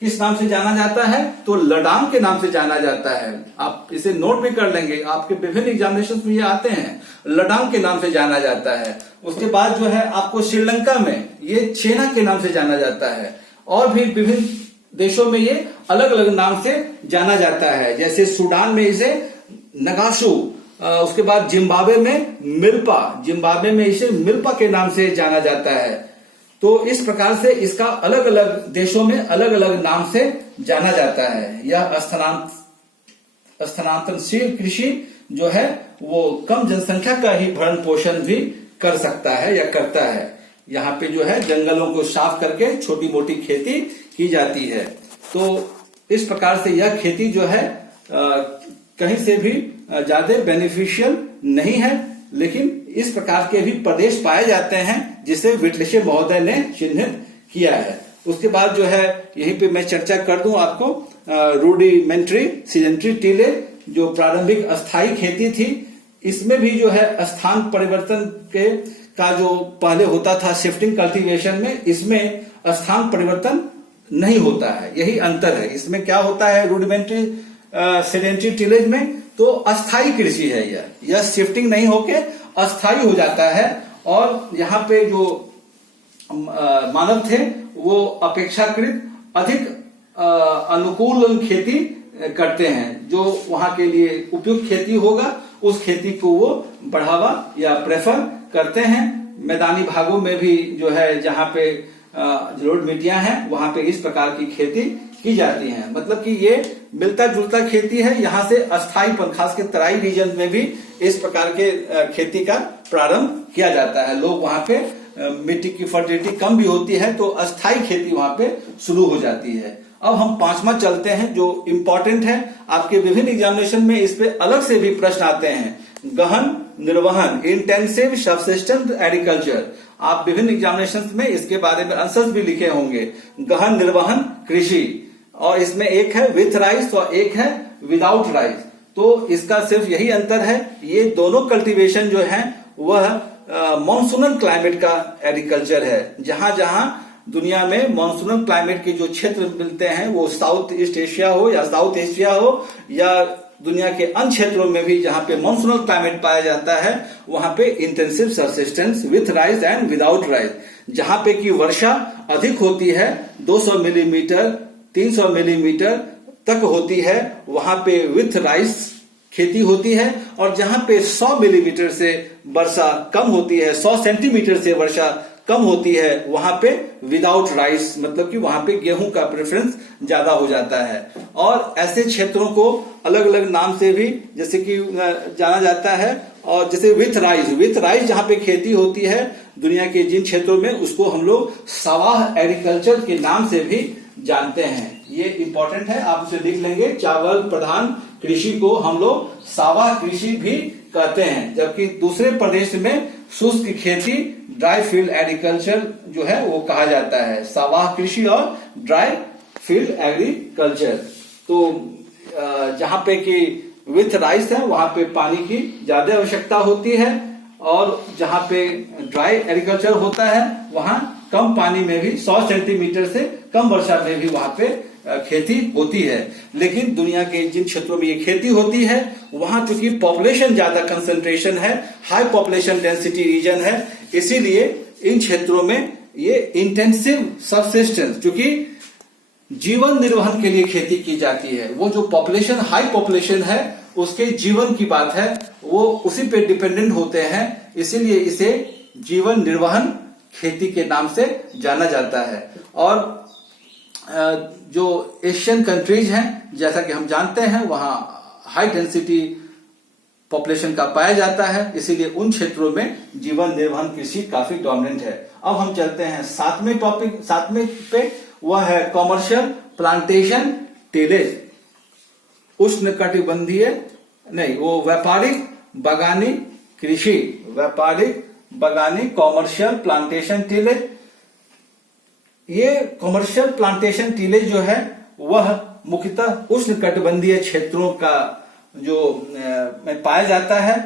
किस नाम से जाना जाता है, तो लडांग के नाम से जाना जाता है। आप इसे नोट भी कर लेंगे, आपके विभिन्न एग्जामिनेशन में ये आते हैं, लडांग के नाम से जाना जाता है। उसके बाद जो है आपको श्रीलंका में ये छेना के नाम से जाना जाता है और भी विभिन्न देशों में ये अलग अलग नाम से जाना जाता है। जैसे सूडान में इसे नगासू, उसके बाद जिम्बाब्वे में मिल्पा, जिम्बाब्वे में इसे मिल्पा के नाम से जाना जाता है। तो इस प्रकार से इसका अलग अलग देशों में अलग अलग नाम से जाना जाता है। यह स्थानांतरणशील कृषि जो है वो कम जनसंख्या का ही भरण पोषण भी कर सकता है या करता है। यहाँ पे जो है जंगलों को साफ करके छोटी मोटी खेती की जाती है। तो इस प्रकार से यह खेती जो है कहीं से भी ज्यादा बेनिफिशियल नहीं है, लेकिन इस प्रकार के भी प्रदेश पाए जाते हैं जिसे विटलेशे महोदय ने चिन्हित किया है। उसके बाद जो है यहीं पे मैं चर्चा कर दूं आपको, रूडिमेंट्री सीडेंट्री टीले जो प्रारंभिक अस्थायी खेती थी, इसमें भी जो है स्थान परिवर्तन का जो पहले होता था शिफ्टिंग कल्टीवेशन में, इसमें स्थान परिवर्तन नहीं होता है। यही अंतर है। इसमें क्या होता है रूडिमेंट्री सेडेंट्री टिलेज में, तो अस्थायी कृषि है यह शिफ्टिंग नहीं होके अस्थायी हो जाता है और यहाँ पे जो मानव थे वो अपेक्षाकृत अधिक अनुकूल खेती करते हैं। जो वहां के लिए उपयुक्त खेती होगा उस खेती को वो बढ़ावा या प्रेफर करते हैं। मैदानी भागों में भी जो है जहाँ पे जलोढ़ मिट्टियां हैं वहां पे इस प्रकार की खेती की जाती है। मतलब कि ये मिलता जुलता खेती है। यहाँ से अस्थायी खास के तराई रीजन में भी इस प्रकार के खेती का प्रारंभ किया जाता है। लोग वहां पे मिट्टी की फर्टिलिटी कम भी होती है तो अस्थायी खेती वहां पे शुरू हो जाती है। अब हम पांचवा चलते हैं जो इम्पोर्टेंट है। आपके विभिन्न एग्जामिनेशन में इस पे अलग से भी प्रश्न आते हैं। गहन निर्वहन, इंटेंसिव सबसिस्टेंस एग्रीकल्चर। आप विभिन्न एग्जामिनेशन में इसके बारे में आंसर्स भी लिखे होंगे। गहन निर्वहन कृषि, और इसमें एक है विथ राइस और एक है विदाउट राइस। तो इसका सिर्फ यही अंतर है, ये दोनों कल्टीवेशन जो है वह मॉनसूनल क्लाइमेट का एग्रीकल्चर है। जहां जहां दुनिया में मॉनसूनल क्लाइमेट के जो क्षेत्र मिलते हैं वो साउथ ईस्ट एशिया हो या साउथ एशिया हो या दुनिया के अन्य क्षेत्रों में भी जहां पे मॉनसूनल क्लाइमेट पाया जाता है वहां पे intensive subsistence with rice and without rice. जहां पे की वर्षा अधिक होती है 200 मिलीमीटर 300 मिलीमीटर तक होती है वहां पे विथ राइस खेती होती है। और जहां पे 100 मिलीमीटर से वर्षा कम होती है, 100 सेंटीमीटर से वर्षा कम होती है, वहां पे विदाउट राइस, मतलब कि वहां पे गेहूं का प्रेफरेंस ज्यादा हो जाता है। और ऐसे क्षेत्रों को अलग अलग नाम से भी जैसे कि जाना जाता है। और जैसे विथ राइस जहां पे खेती होती है दुनिया के जिन क्षेत्रों में, उसको हम लोग सावाह एग्रीकल्चर के नाम से भी जानते हैं। ये इंपॉर्टेंट है, आप उसे लिख लेंगे। चावल प्रधान कृषि को हम लोग सावाह कृषि भी कहते हैं, जबकि दूसरे प्रदेश में शुष्क खेती ड्राई फील्ड एग्रीकल्चर जो है वो कहा जाता है। सावाह कृषि और ड्राई फील्ड एग्रीकल्चर। तो जहां पे कि विथ राइस है वहां पे पानी की ज्यादा आवश्यकता होती है, और जहां पे ड्राई एग्रीकल्चर होता है वहां कम पानी में भी 100 सेंटीमीटर से कम वर्षा में भी वहां पे खेती होती है। लेकिन दुनिया के जिन क्षेत्रों में ये खेती होती है वहां चूंकि पॉपुलेशन ज्यादा कंसंट्रेशन है, हाई पॉपुलेशन डेंसिटी रीजन है, इसीलिए इन क्षेत्रों में ये इंटेंसिव सबसिस्टेंस चूंकि जीवन निर्वहन के लिए खेती की जाती है। वो जो पॉपुलेशन हाई पॉपुलेशन है उसके जीवन की बात है, वो उसी पे डिपेंडेंट होते हैं, इसीलिए इसे जीवन निर्वहन खेती के नाम से जाना जाता है। और जो एशियन कंट्रीज हैं जैसा कि हम जानते हैं वहां हाई डेंसिटी पॉपुलेशन का पाया जाता है, इसीलिए उन क्षेत्रों में जीवन निर्वहन कृषि काफी डोमिनेंट है। अब हम चलते हैं सातवें पे, वह है कॉमर्शियल प्लांटेशन टिलेज। उष्णकटिबंधीय व्यापारिक बागानी कृषि, व्यापारिक बागानी कॉमर्शियल प्लांटेशन टिलेज। ये कॉमर्शियल प्लांटेशन टिलेज जो है वह मुख्यतः उष्णकटिबंधीय क्षेत्रों का जो में पाया जाता है।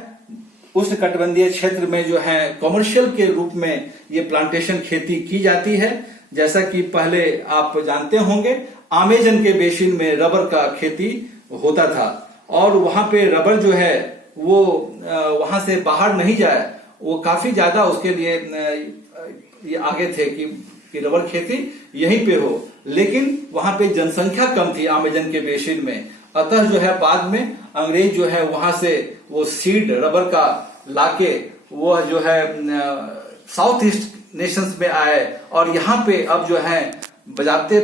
उष्णकटिबंधीय क्षेत्र में जो है कॉमर्शियल के रूप में ये प्लांटेशन खेती की जाती है। जैसा कि पहले आप जानते होंगे अमेज़न के बेसिन में रबर का खेती होता था, और वहां पे रबर जो है वो वहां से बाहर नहीं जाए, वो काफी ज्यादा उसके लिए ये आगे थे कि रबर खेती यहीं पे हो। लेकिन वहां पे जनसंख्या कम थी अमेज़न के बेसिन में, अतः जो है बाद में अंग्रेज जो है वहां से वो सीड रबर का लाके वो जो है साउथ ईस्ट नेशंस में आए, और यहाँ पे अब जो है बजाते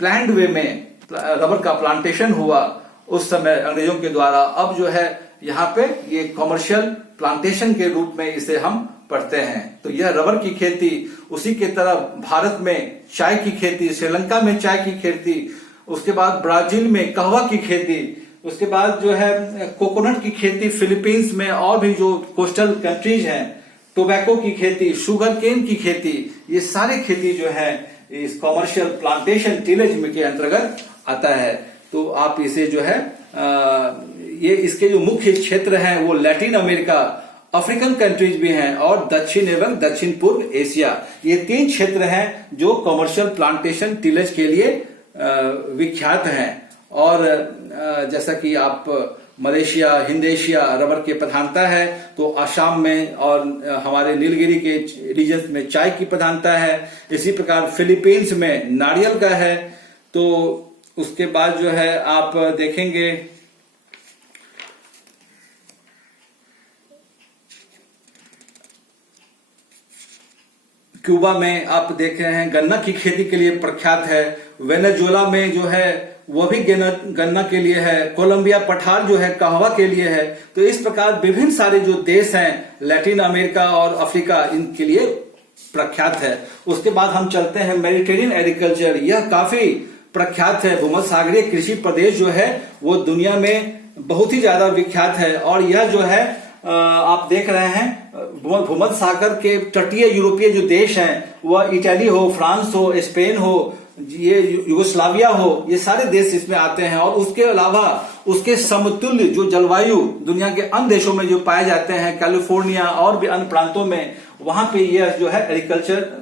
प्लान्ड वे में रबर का प्लांटेशन हुआ उस समय अंग्रेजों के द्वारा। अब जो है यहाँ पे ये कॉमर्शियल प्लांटेशन के रूप में इसे हम पढ़ते हैं। तो यह रबर की खेती, उसी के तरह भारत में चाय की खेती, श्रीलंका में चाय की खेती, उसके बाद ब्राजील में कहवा की खेती, उसके बाद जो है कोकोनट की खेती फिलीपींस में, और भी जो कोस्टल कंट्रीज हैं टोबैको की खेती, शुगर केन की खेती, ये सारे खेती जो है इस कॉमर्शियल प्लांटेशन टिलेज में के अंतर्गत आता है। तो आप इसे जो है ये इसके जो मुख्य क्षेत्र हैं वो लैटिन अमेरिका, अफ्रीकन कंट्रीज भी हैं, और दक्षिण एवं दक्षिण पूर्व एशिया, ये 3 क्षेत्र हैं जो कॉमर्शियल प्लांटेशन टिलेज के लिए विख्यात हैं। और जैसा कि आप मलेशिया, हिंद एशिया रबर की प्रधानता है, तो असम में और हमारे नीलगिरी के रीजन में चाय की प्रधानता है। इसी प्रकार फिलीपींस में नारियल का है। तो उसके बाद जो है आप देखेंगे क्यूबा में आप देख रहे हैं गन्ना की खेती के लिए प्रख्यात है। वेनेजुएला में जो है वो भी गन्ना के लिए है। कोलंबिया पठार जो है कहवा के लिए है। तो इस प्रकार विभिन्न सारे जो देश हैं लैटिन अमेरिका और अफ्रीका, इनके लिए प्रख्यात है। उसके बाद हम चलते हैं मेडिटेरियन एग्रीकल्चर। यह काफी प्रख्यात है। भूमध्य सागरीय कृषि प्रदेश जो है वो दुनिया में बहुत ही ज्यादा विख्यात है। और यह जो है आप देख रहे हैं भूमध्य सागर के तटीय यूरोपीय जो देश हैं, वह इटली हो, फ्रांस हो, स्पेन हो, ये युगोस्लाविया हो, ये सारे देश इसमें आते हैं। और उसके अलावा उसके समतुल्य जो जलवायु दुनिया के अन्य देशों में जो पाए जाते हैं, कैलिफोर्निया और भी अन्य प्रांतों में, वहां पे यह जो है एग्रीकल्चर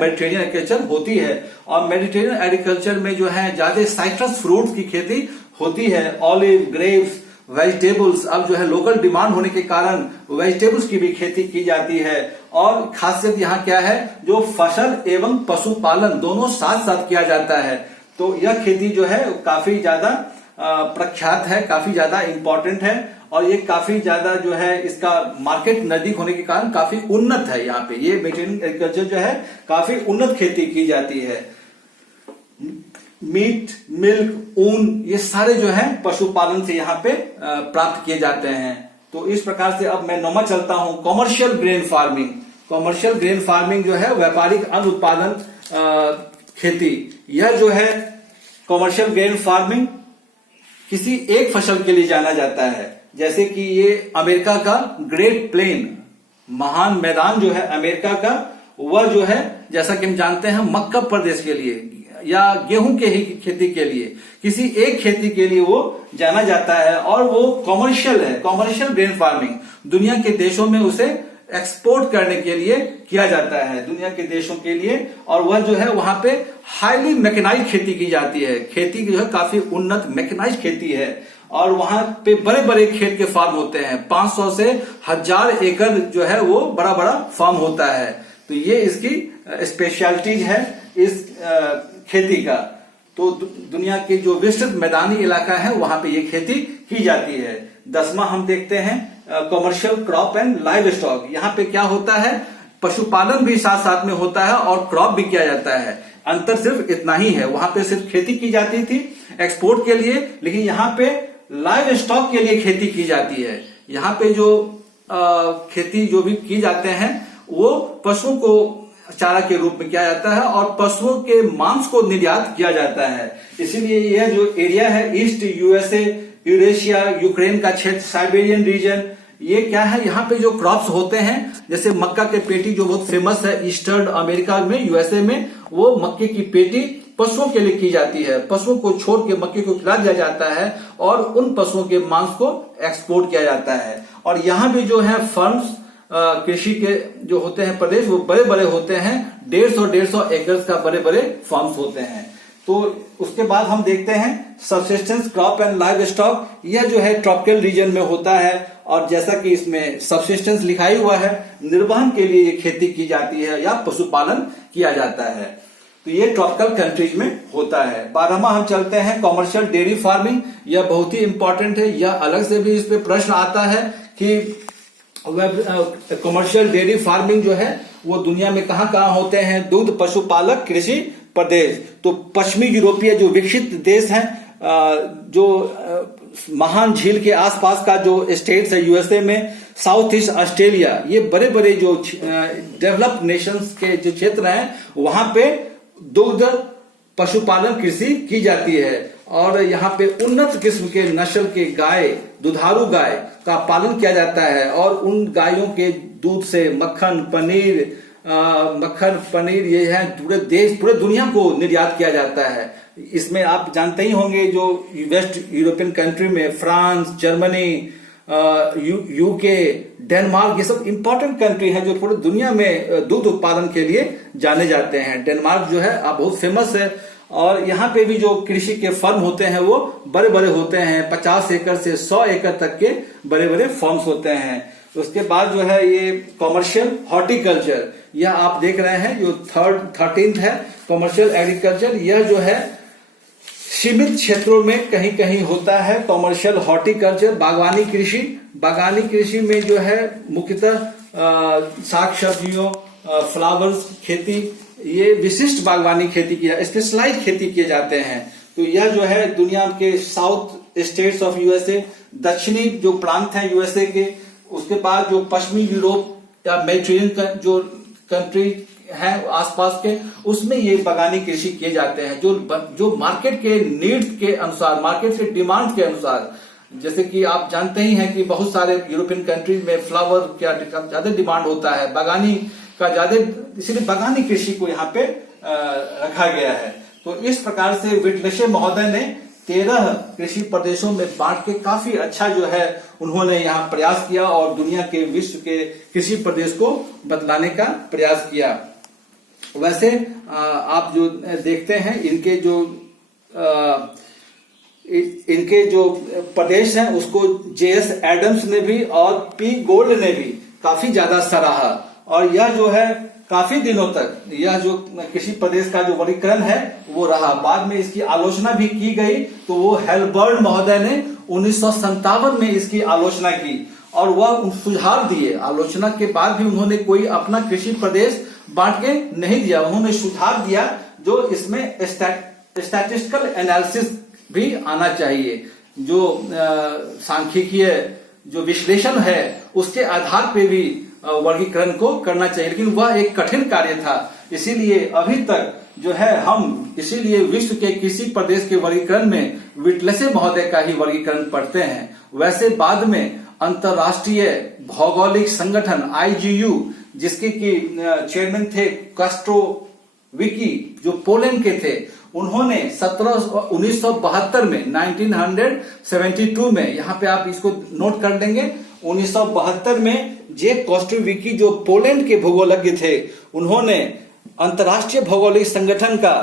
मेडिटेरियन एग्रीकल्चर होती है। और मेडिटेरियन एग्रीकल्चर में जो है ज्यादा साइट्रस फ्रूट्स की खेती होती है। ऑलिव, ग्रेप्स, वेजिटेबल्स, अब जो है लोकल डिमांड होने के कारण वेजिटेबल्स की भी खेती की जाती है। और खासियत यहाँ क्या है, जो फसल एवं पशुपालन दोनों साथ साथ किया जाता है। तो यह खेती जो है काफी ज्यादा प्रख्यात है, काफी ज्यादा इंपॉर्टेंट है। और ये काफी ज्यादा जो है इसका मार्केट नजदीक होने के कारण काफी उन्नत है। यहाँ पे ये मेडिटेरियन एग्रीकल्चर जो है काफी उन्नत खेती की जाती है। मीट, मिल्क, ऊन, ये सारे जो है पशुपालन से यहाँ पे प्राप्त किए जाते हैं। तो इस प्रकार से अब मैं नौमा चलता हूं, commercial grain farming. Commercial grain farming जो है व्यापारिक अन्न उत्पादन खेती। यह जो है कॉमर्शियल ग्रेन फार्मिंग किसी एक फसल के लिए जाना जाता है। जैसे कि ये अमेरिका का ग्रेट प्लेन, महान मैदान जो है अमेरिका का, वह जो है जैसा कि हम जानते हैं मक्का प्रदेश के लिए या गेहूं के ही खेती के लिए, किसी एक खेती के लिए वो जाना जाता है। और वो कॉमर्शियल है, कॉमर्शियल ग्रेन फार्मिंग। दुनिया के देशों में उसे एक्सपोर्ट करने के लिए किया जाता है, दुनिया के देशों के लिए। और वह जो है वहां पे हाईली मैकेनाइज्ड खेती की जाती है। खेती जो है काफी उन्नत मैकेनाइज्ड खेती है। और वहां पे बड़े बड़े खेत के फार्म होते हैं, 500 से 1000 एकड़ जो है वो बड़ा बड़ा फार्म होता है। तो ये इसकी स्पेशलिटीज है इस खेती का। तो दुनिया के जो विस्तृत मैदानी इलाका है वहां पे ये खेती की जाती है। 10वां हम देखते हैं commercial crop and live stock. यहाँ पे क्या होता है, पशुपालन भी साथ साथ में होता है और क्रॉप भी किया जाता है। अंतर सिर्फ इतना ही है, वहां पे सिर्फ खेती की जाती थी एक्सपोर्ट के लिए, लेकिन यहाँ पे लाइव स्टॉक के लिए खेती की जाती है। यहाँ पे जो खेती जो भी की जाते हैं वो पशुओं को चारा के रूप में किया जाता है और पशुओं के मांस को निर्यात किया जाता है। इसीलिए यह जो एरिया है ईस्ट यूएसए, यूरेशिया, यूक्रेन का क्षेत्र, साइबेरियन रीजन, ये क्या है, यहाँ पे जो क्रॉप्स होते हैं जैसे मक्का के पेटी जो बहुत फेमस है ईस्टर्न अमेरिका में, यूएसए में, वो मक्के की पेटी पशुओं के लिए की जाती है। पशुओं को छोड़ के मक्के को खिला दिया जाता है और उन पशुओं के मांस को एक्सपोर्ट किया जाता है। और यहाँ भी जो है फर्म्स कृषि के जो होते हैं प्रदेश, वो बड़े बड़े होते हैं, 150 एकड़ का बड़े बड़े फार्म्स होते हैं। तो उसके बाद हम देखते हैं subsistence crop and live stock. यह जो है ट्रॉपिकल रीजन में होता है और जैसा कि इसमें सबसिस्टेंस लिखा ही हुआ है, निर्वहन के लिए ये खेती की जाती है या पशुपालन किया जाता है। तो ये ट्रॉपिकल कंट्रीज में होता है। 12वां हम चलते हैं कॉमर्शियल डेयरी फार्मिंग। यह बहुत ही इंपॉर्टेंट है, यह अलग से भी इस पे प्रश्न आता है कि कॉमर्शियल डेयरी फार्मिंग जो है वो दुनिया में कहां कहां होते हैं। दूध पशुपालक कृषि प्रदेश, तो पश्चिमी यूरोपीय जो विकसित देश हैं, जो महान झील के आसपास का जो स्टेट्स है यूएसए में, साउथ ईस्ट ऑस्ट्रेलिया, ये बड़े बड़े जो डेवलप्ड नेशंस के जो क्षेत्र हैं वहां पे दुग्ध पशुपालन कृषि की जाती है। और यहाँ पे उन्नत किस्म के नस्ल के गाय, दुधारू गाय का पालन किया जाता है और उन गायों के दूध से मक्खन पनीर ये है पूरे दुनिया को निर्यात किया जाता है। इसमें आप जानते ही होंगे जो वेस्ट यूरोपियन कंट्री में फ्रांस, जर्मनी, यूके, डेनमार्क, ये सब इंपॉर्टेंट कंट्री हैं जो पूरी दुनिया में दूध उत्पादन के लिए जाने जाते हैं। डेनमार्क जो है बहुत फेमस है और यहाँ पे भी जो कृषि के फर्म होते हैं वो बड़े बड़े होते हैं, 50 एकड़ से 100 एकड़ तक के बड़े बड़े फर्म्स होते हैं। उसके बाद जो है ये कॉमर्शियल हॉर्टिकल्चर, यह आप देख रहे हैं जो 13th है कॉमर्शियल एग्रीकल्चर। यह जो है सीमित क्षेत्रों में कहीं कहीं होता है कॉमर्शियल हॉर्टिकल्चर, बागवानी कृषि। बागवानी कृषि में जो है मुख्यतः साग सब्जियों, फ्लावर्स खेती, ये विशिष्ट बागवानी खेती किया, स्पेशलाइज खेती किए जाते हैं। तो यह जो है दुनिया के साउथ स्टेट्स ऑफ यूएसए, दक्षिणी जो प्रांत है यूएसए के, उसके बाद जो पश्चिमी यूरोप या मेडिटेरेनियन जो कंट्री है आसपास के, उसमें ये बागानी कृषि किए जाते हैं जो मार्केट के नीड्स के अनुसार, मार्केट के डिमांड के अनुसार। जैसे कि आप जानते ही हैं कि बहुत सारे यूरोपियन कंट्रीज में फ्लावर का ज्यादा डिमांड होता है, बागानी का ज्यादा, इसलिए बागानी कृषि को यहाँ पे रखा गया है। तो इस प्रकार से विटलेसे महोदय ने 13 कृषि प्रदेशों में बांट के काफी अच्छा जो है उन्होंने यहाँ प्रयास किया और दुनिया के, विश्व के कृषि प्रदेश को बदलाने का प्रयास किया। वैसे आप जो देखते हैं इनके जो प्रदेश हैं उसको जेएस एडम्स ने भी और पी गोल्ड ने भी काफी ज्यादा सराहा। और यह जो है काफी दिनों तक यह जो कृषि प्रदेश का जो वर्गीकरण है वो रहा। बाद में इसकी आलोचना भी की गई, तो वो हेल्बर्ट महोदय ने 1957 में इसकी आलोचना की और वह सुझाव दिए। आलोचना के बाद भी उन्होंने कोई अपना कृषि प्रदेश बांट के नहीं दिया, उन्होंने सुझाव दिया जो इसमें स्टैटिस्टिकल एनालिसिस भी आना चाहिए, जो सांख्यिकीय जो विश्लेषण है उसके आधार पे भी वर्गीकरण को करना चाहिए। लेकिन वह एक कठिन कार्य था, इसीलिए अभी तक जो है हम इसीलिए विश्व के किसी प्रदेश के वर्गीकरण में विटलेसे महोदय का ही वर्गीकरण पढ़ते हैं। वैसे बाद में अंतरराष्ट्रीय भौगोलिक संगठन IGU, जिसके की चेयरमैन थे कास्ट्रोविकी जो पोलैंड के थे, उन्होंने 1972 में 1972 में, यहाँ पे आप इसको नोट कर लेंगे, 1972 में जे कास्ट्रोविकी जो पोलैंड के भूगोलज्ञ थे, उन्होंने अंतर्राष्ट्रीय भौगोलिक संगठन का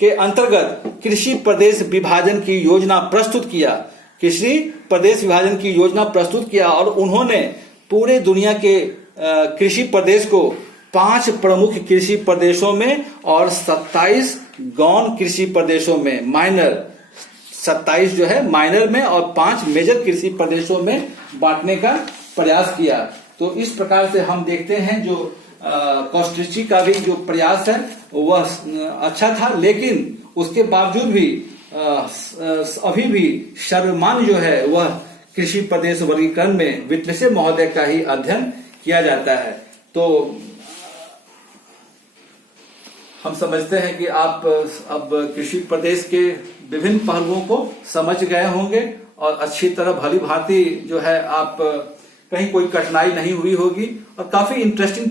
के अंतर्गत कृषि प्रदेश विभाजन की योजना प्रस्तुत किया, कृषि प्रदेश विभाजन की योजना प्रस्तुत किया और उन्होंने पूरे दुनिया के कृषि प्रदेश को 5 प्रमुख कृषि प्रदेशों में और 27 गौण कृषि प्रदेशों में, माइनर 27 जो है माइनर में और 5 मेजर कृषि प्रदेशों में बांटने का प्रयास किया। तो इस प्रकार से हम देखते हैं जो कॉस्टिची का भी जो प्रयास है वह अच्छा था, लेकिन उसके बावजूद भी अभी भी सर्वमान्य जो है वह कृषि प्रदेश वर्गीकरण में विटलेसे महोदय का ही अध्ययन किया जाता है। तो हम समझते हैं कि आप अब कृषि प्रदेश के विभिन्न पहलुओं को समझ गए होंगे और अच्छी तरह भली भांति जो है आप कहीं कोई कठिनाई नहीं हुई होगी। और काफी इंटरेस्टिंग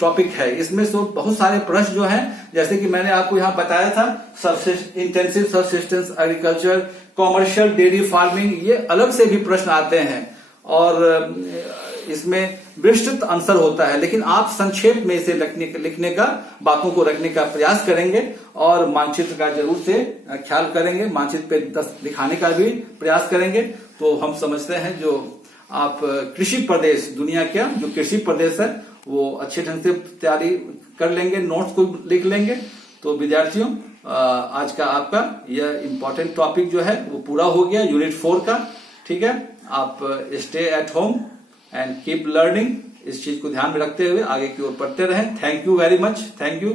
टॉपिक है। इसमें तो बहुत सारे प्रश्न जो हैं, जैसे कि मैंने आपको यहाँ बताया था, intensive subsistence agriculture, commercial dairy farming, ये अलग से भी प्रश्न आते हैं और इसमें विस्तृत आंसर होता है। लेकिन आप संक्षेप में इसे लिखने का, बातों को रखने का प्रयास करेंगे और मानचित्र का जरूर से ख्याल करेंगे, मानचित्र पे 10 दिखाने का भी प्रयास करेंगे। तो हम समझते हैं जो आप कृषि प्रदेश, दुनिया क्या जो कृषि प्रदेश है वो अच्छे ढंग से तैयारी कर लेंगे, नोट्स को लिख लेंगे। तो विद्यार्थियों, आज का आपका यह इम्पोर्टेंट टॉपिक जो है वो पूरा हो गया, यूनिट 4 का। ठीक है, आप stay at home and keep learning, इस चीज को ध्यान में रखते हुए आगे की ओर बढ़ते रहें। Thank you very much, thank you.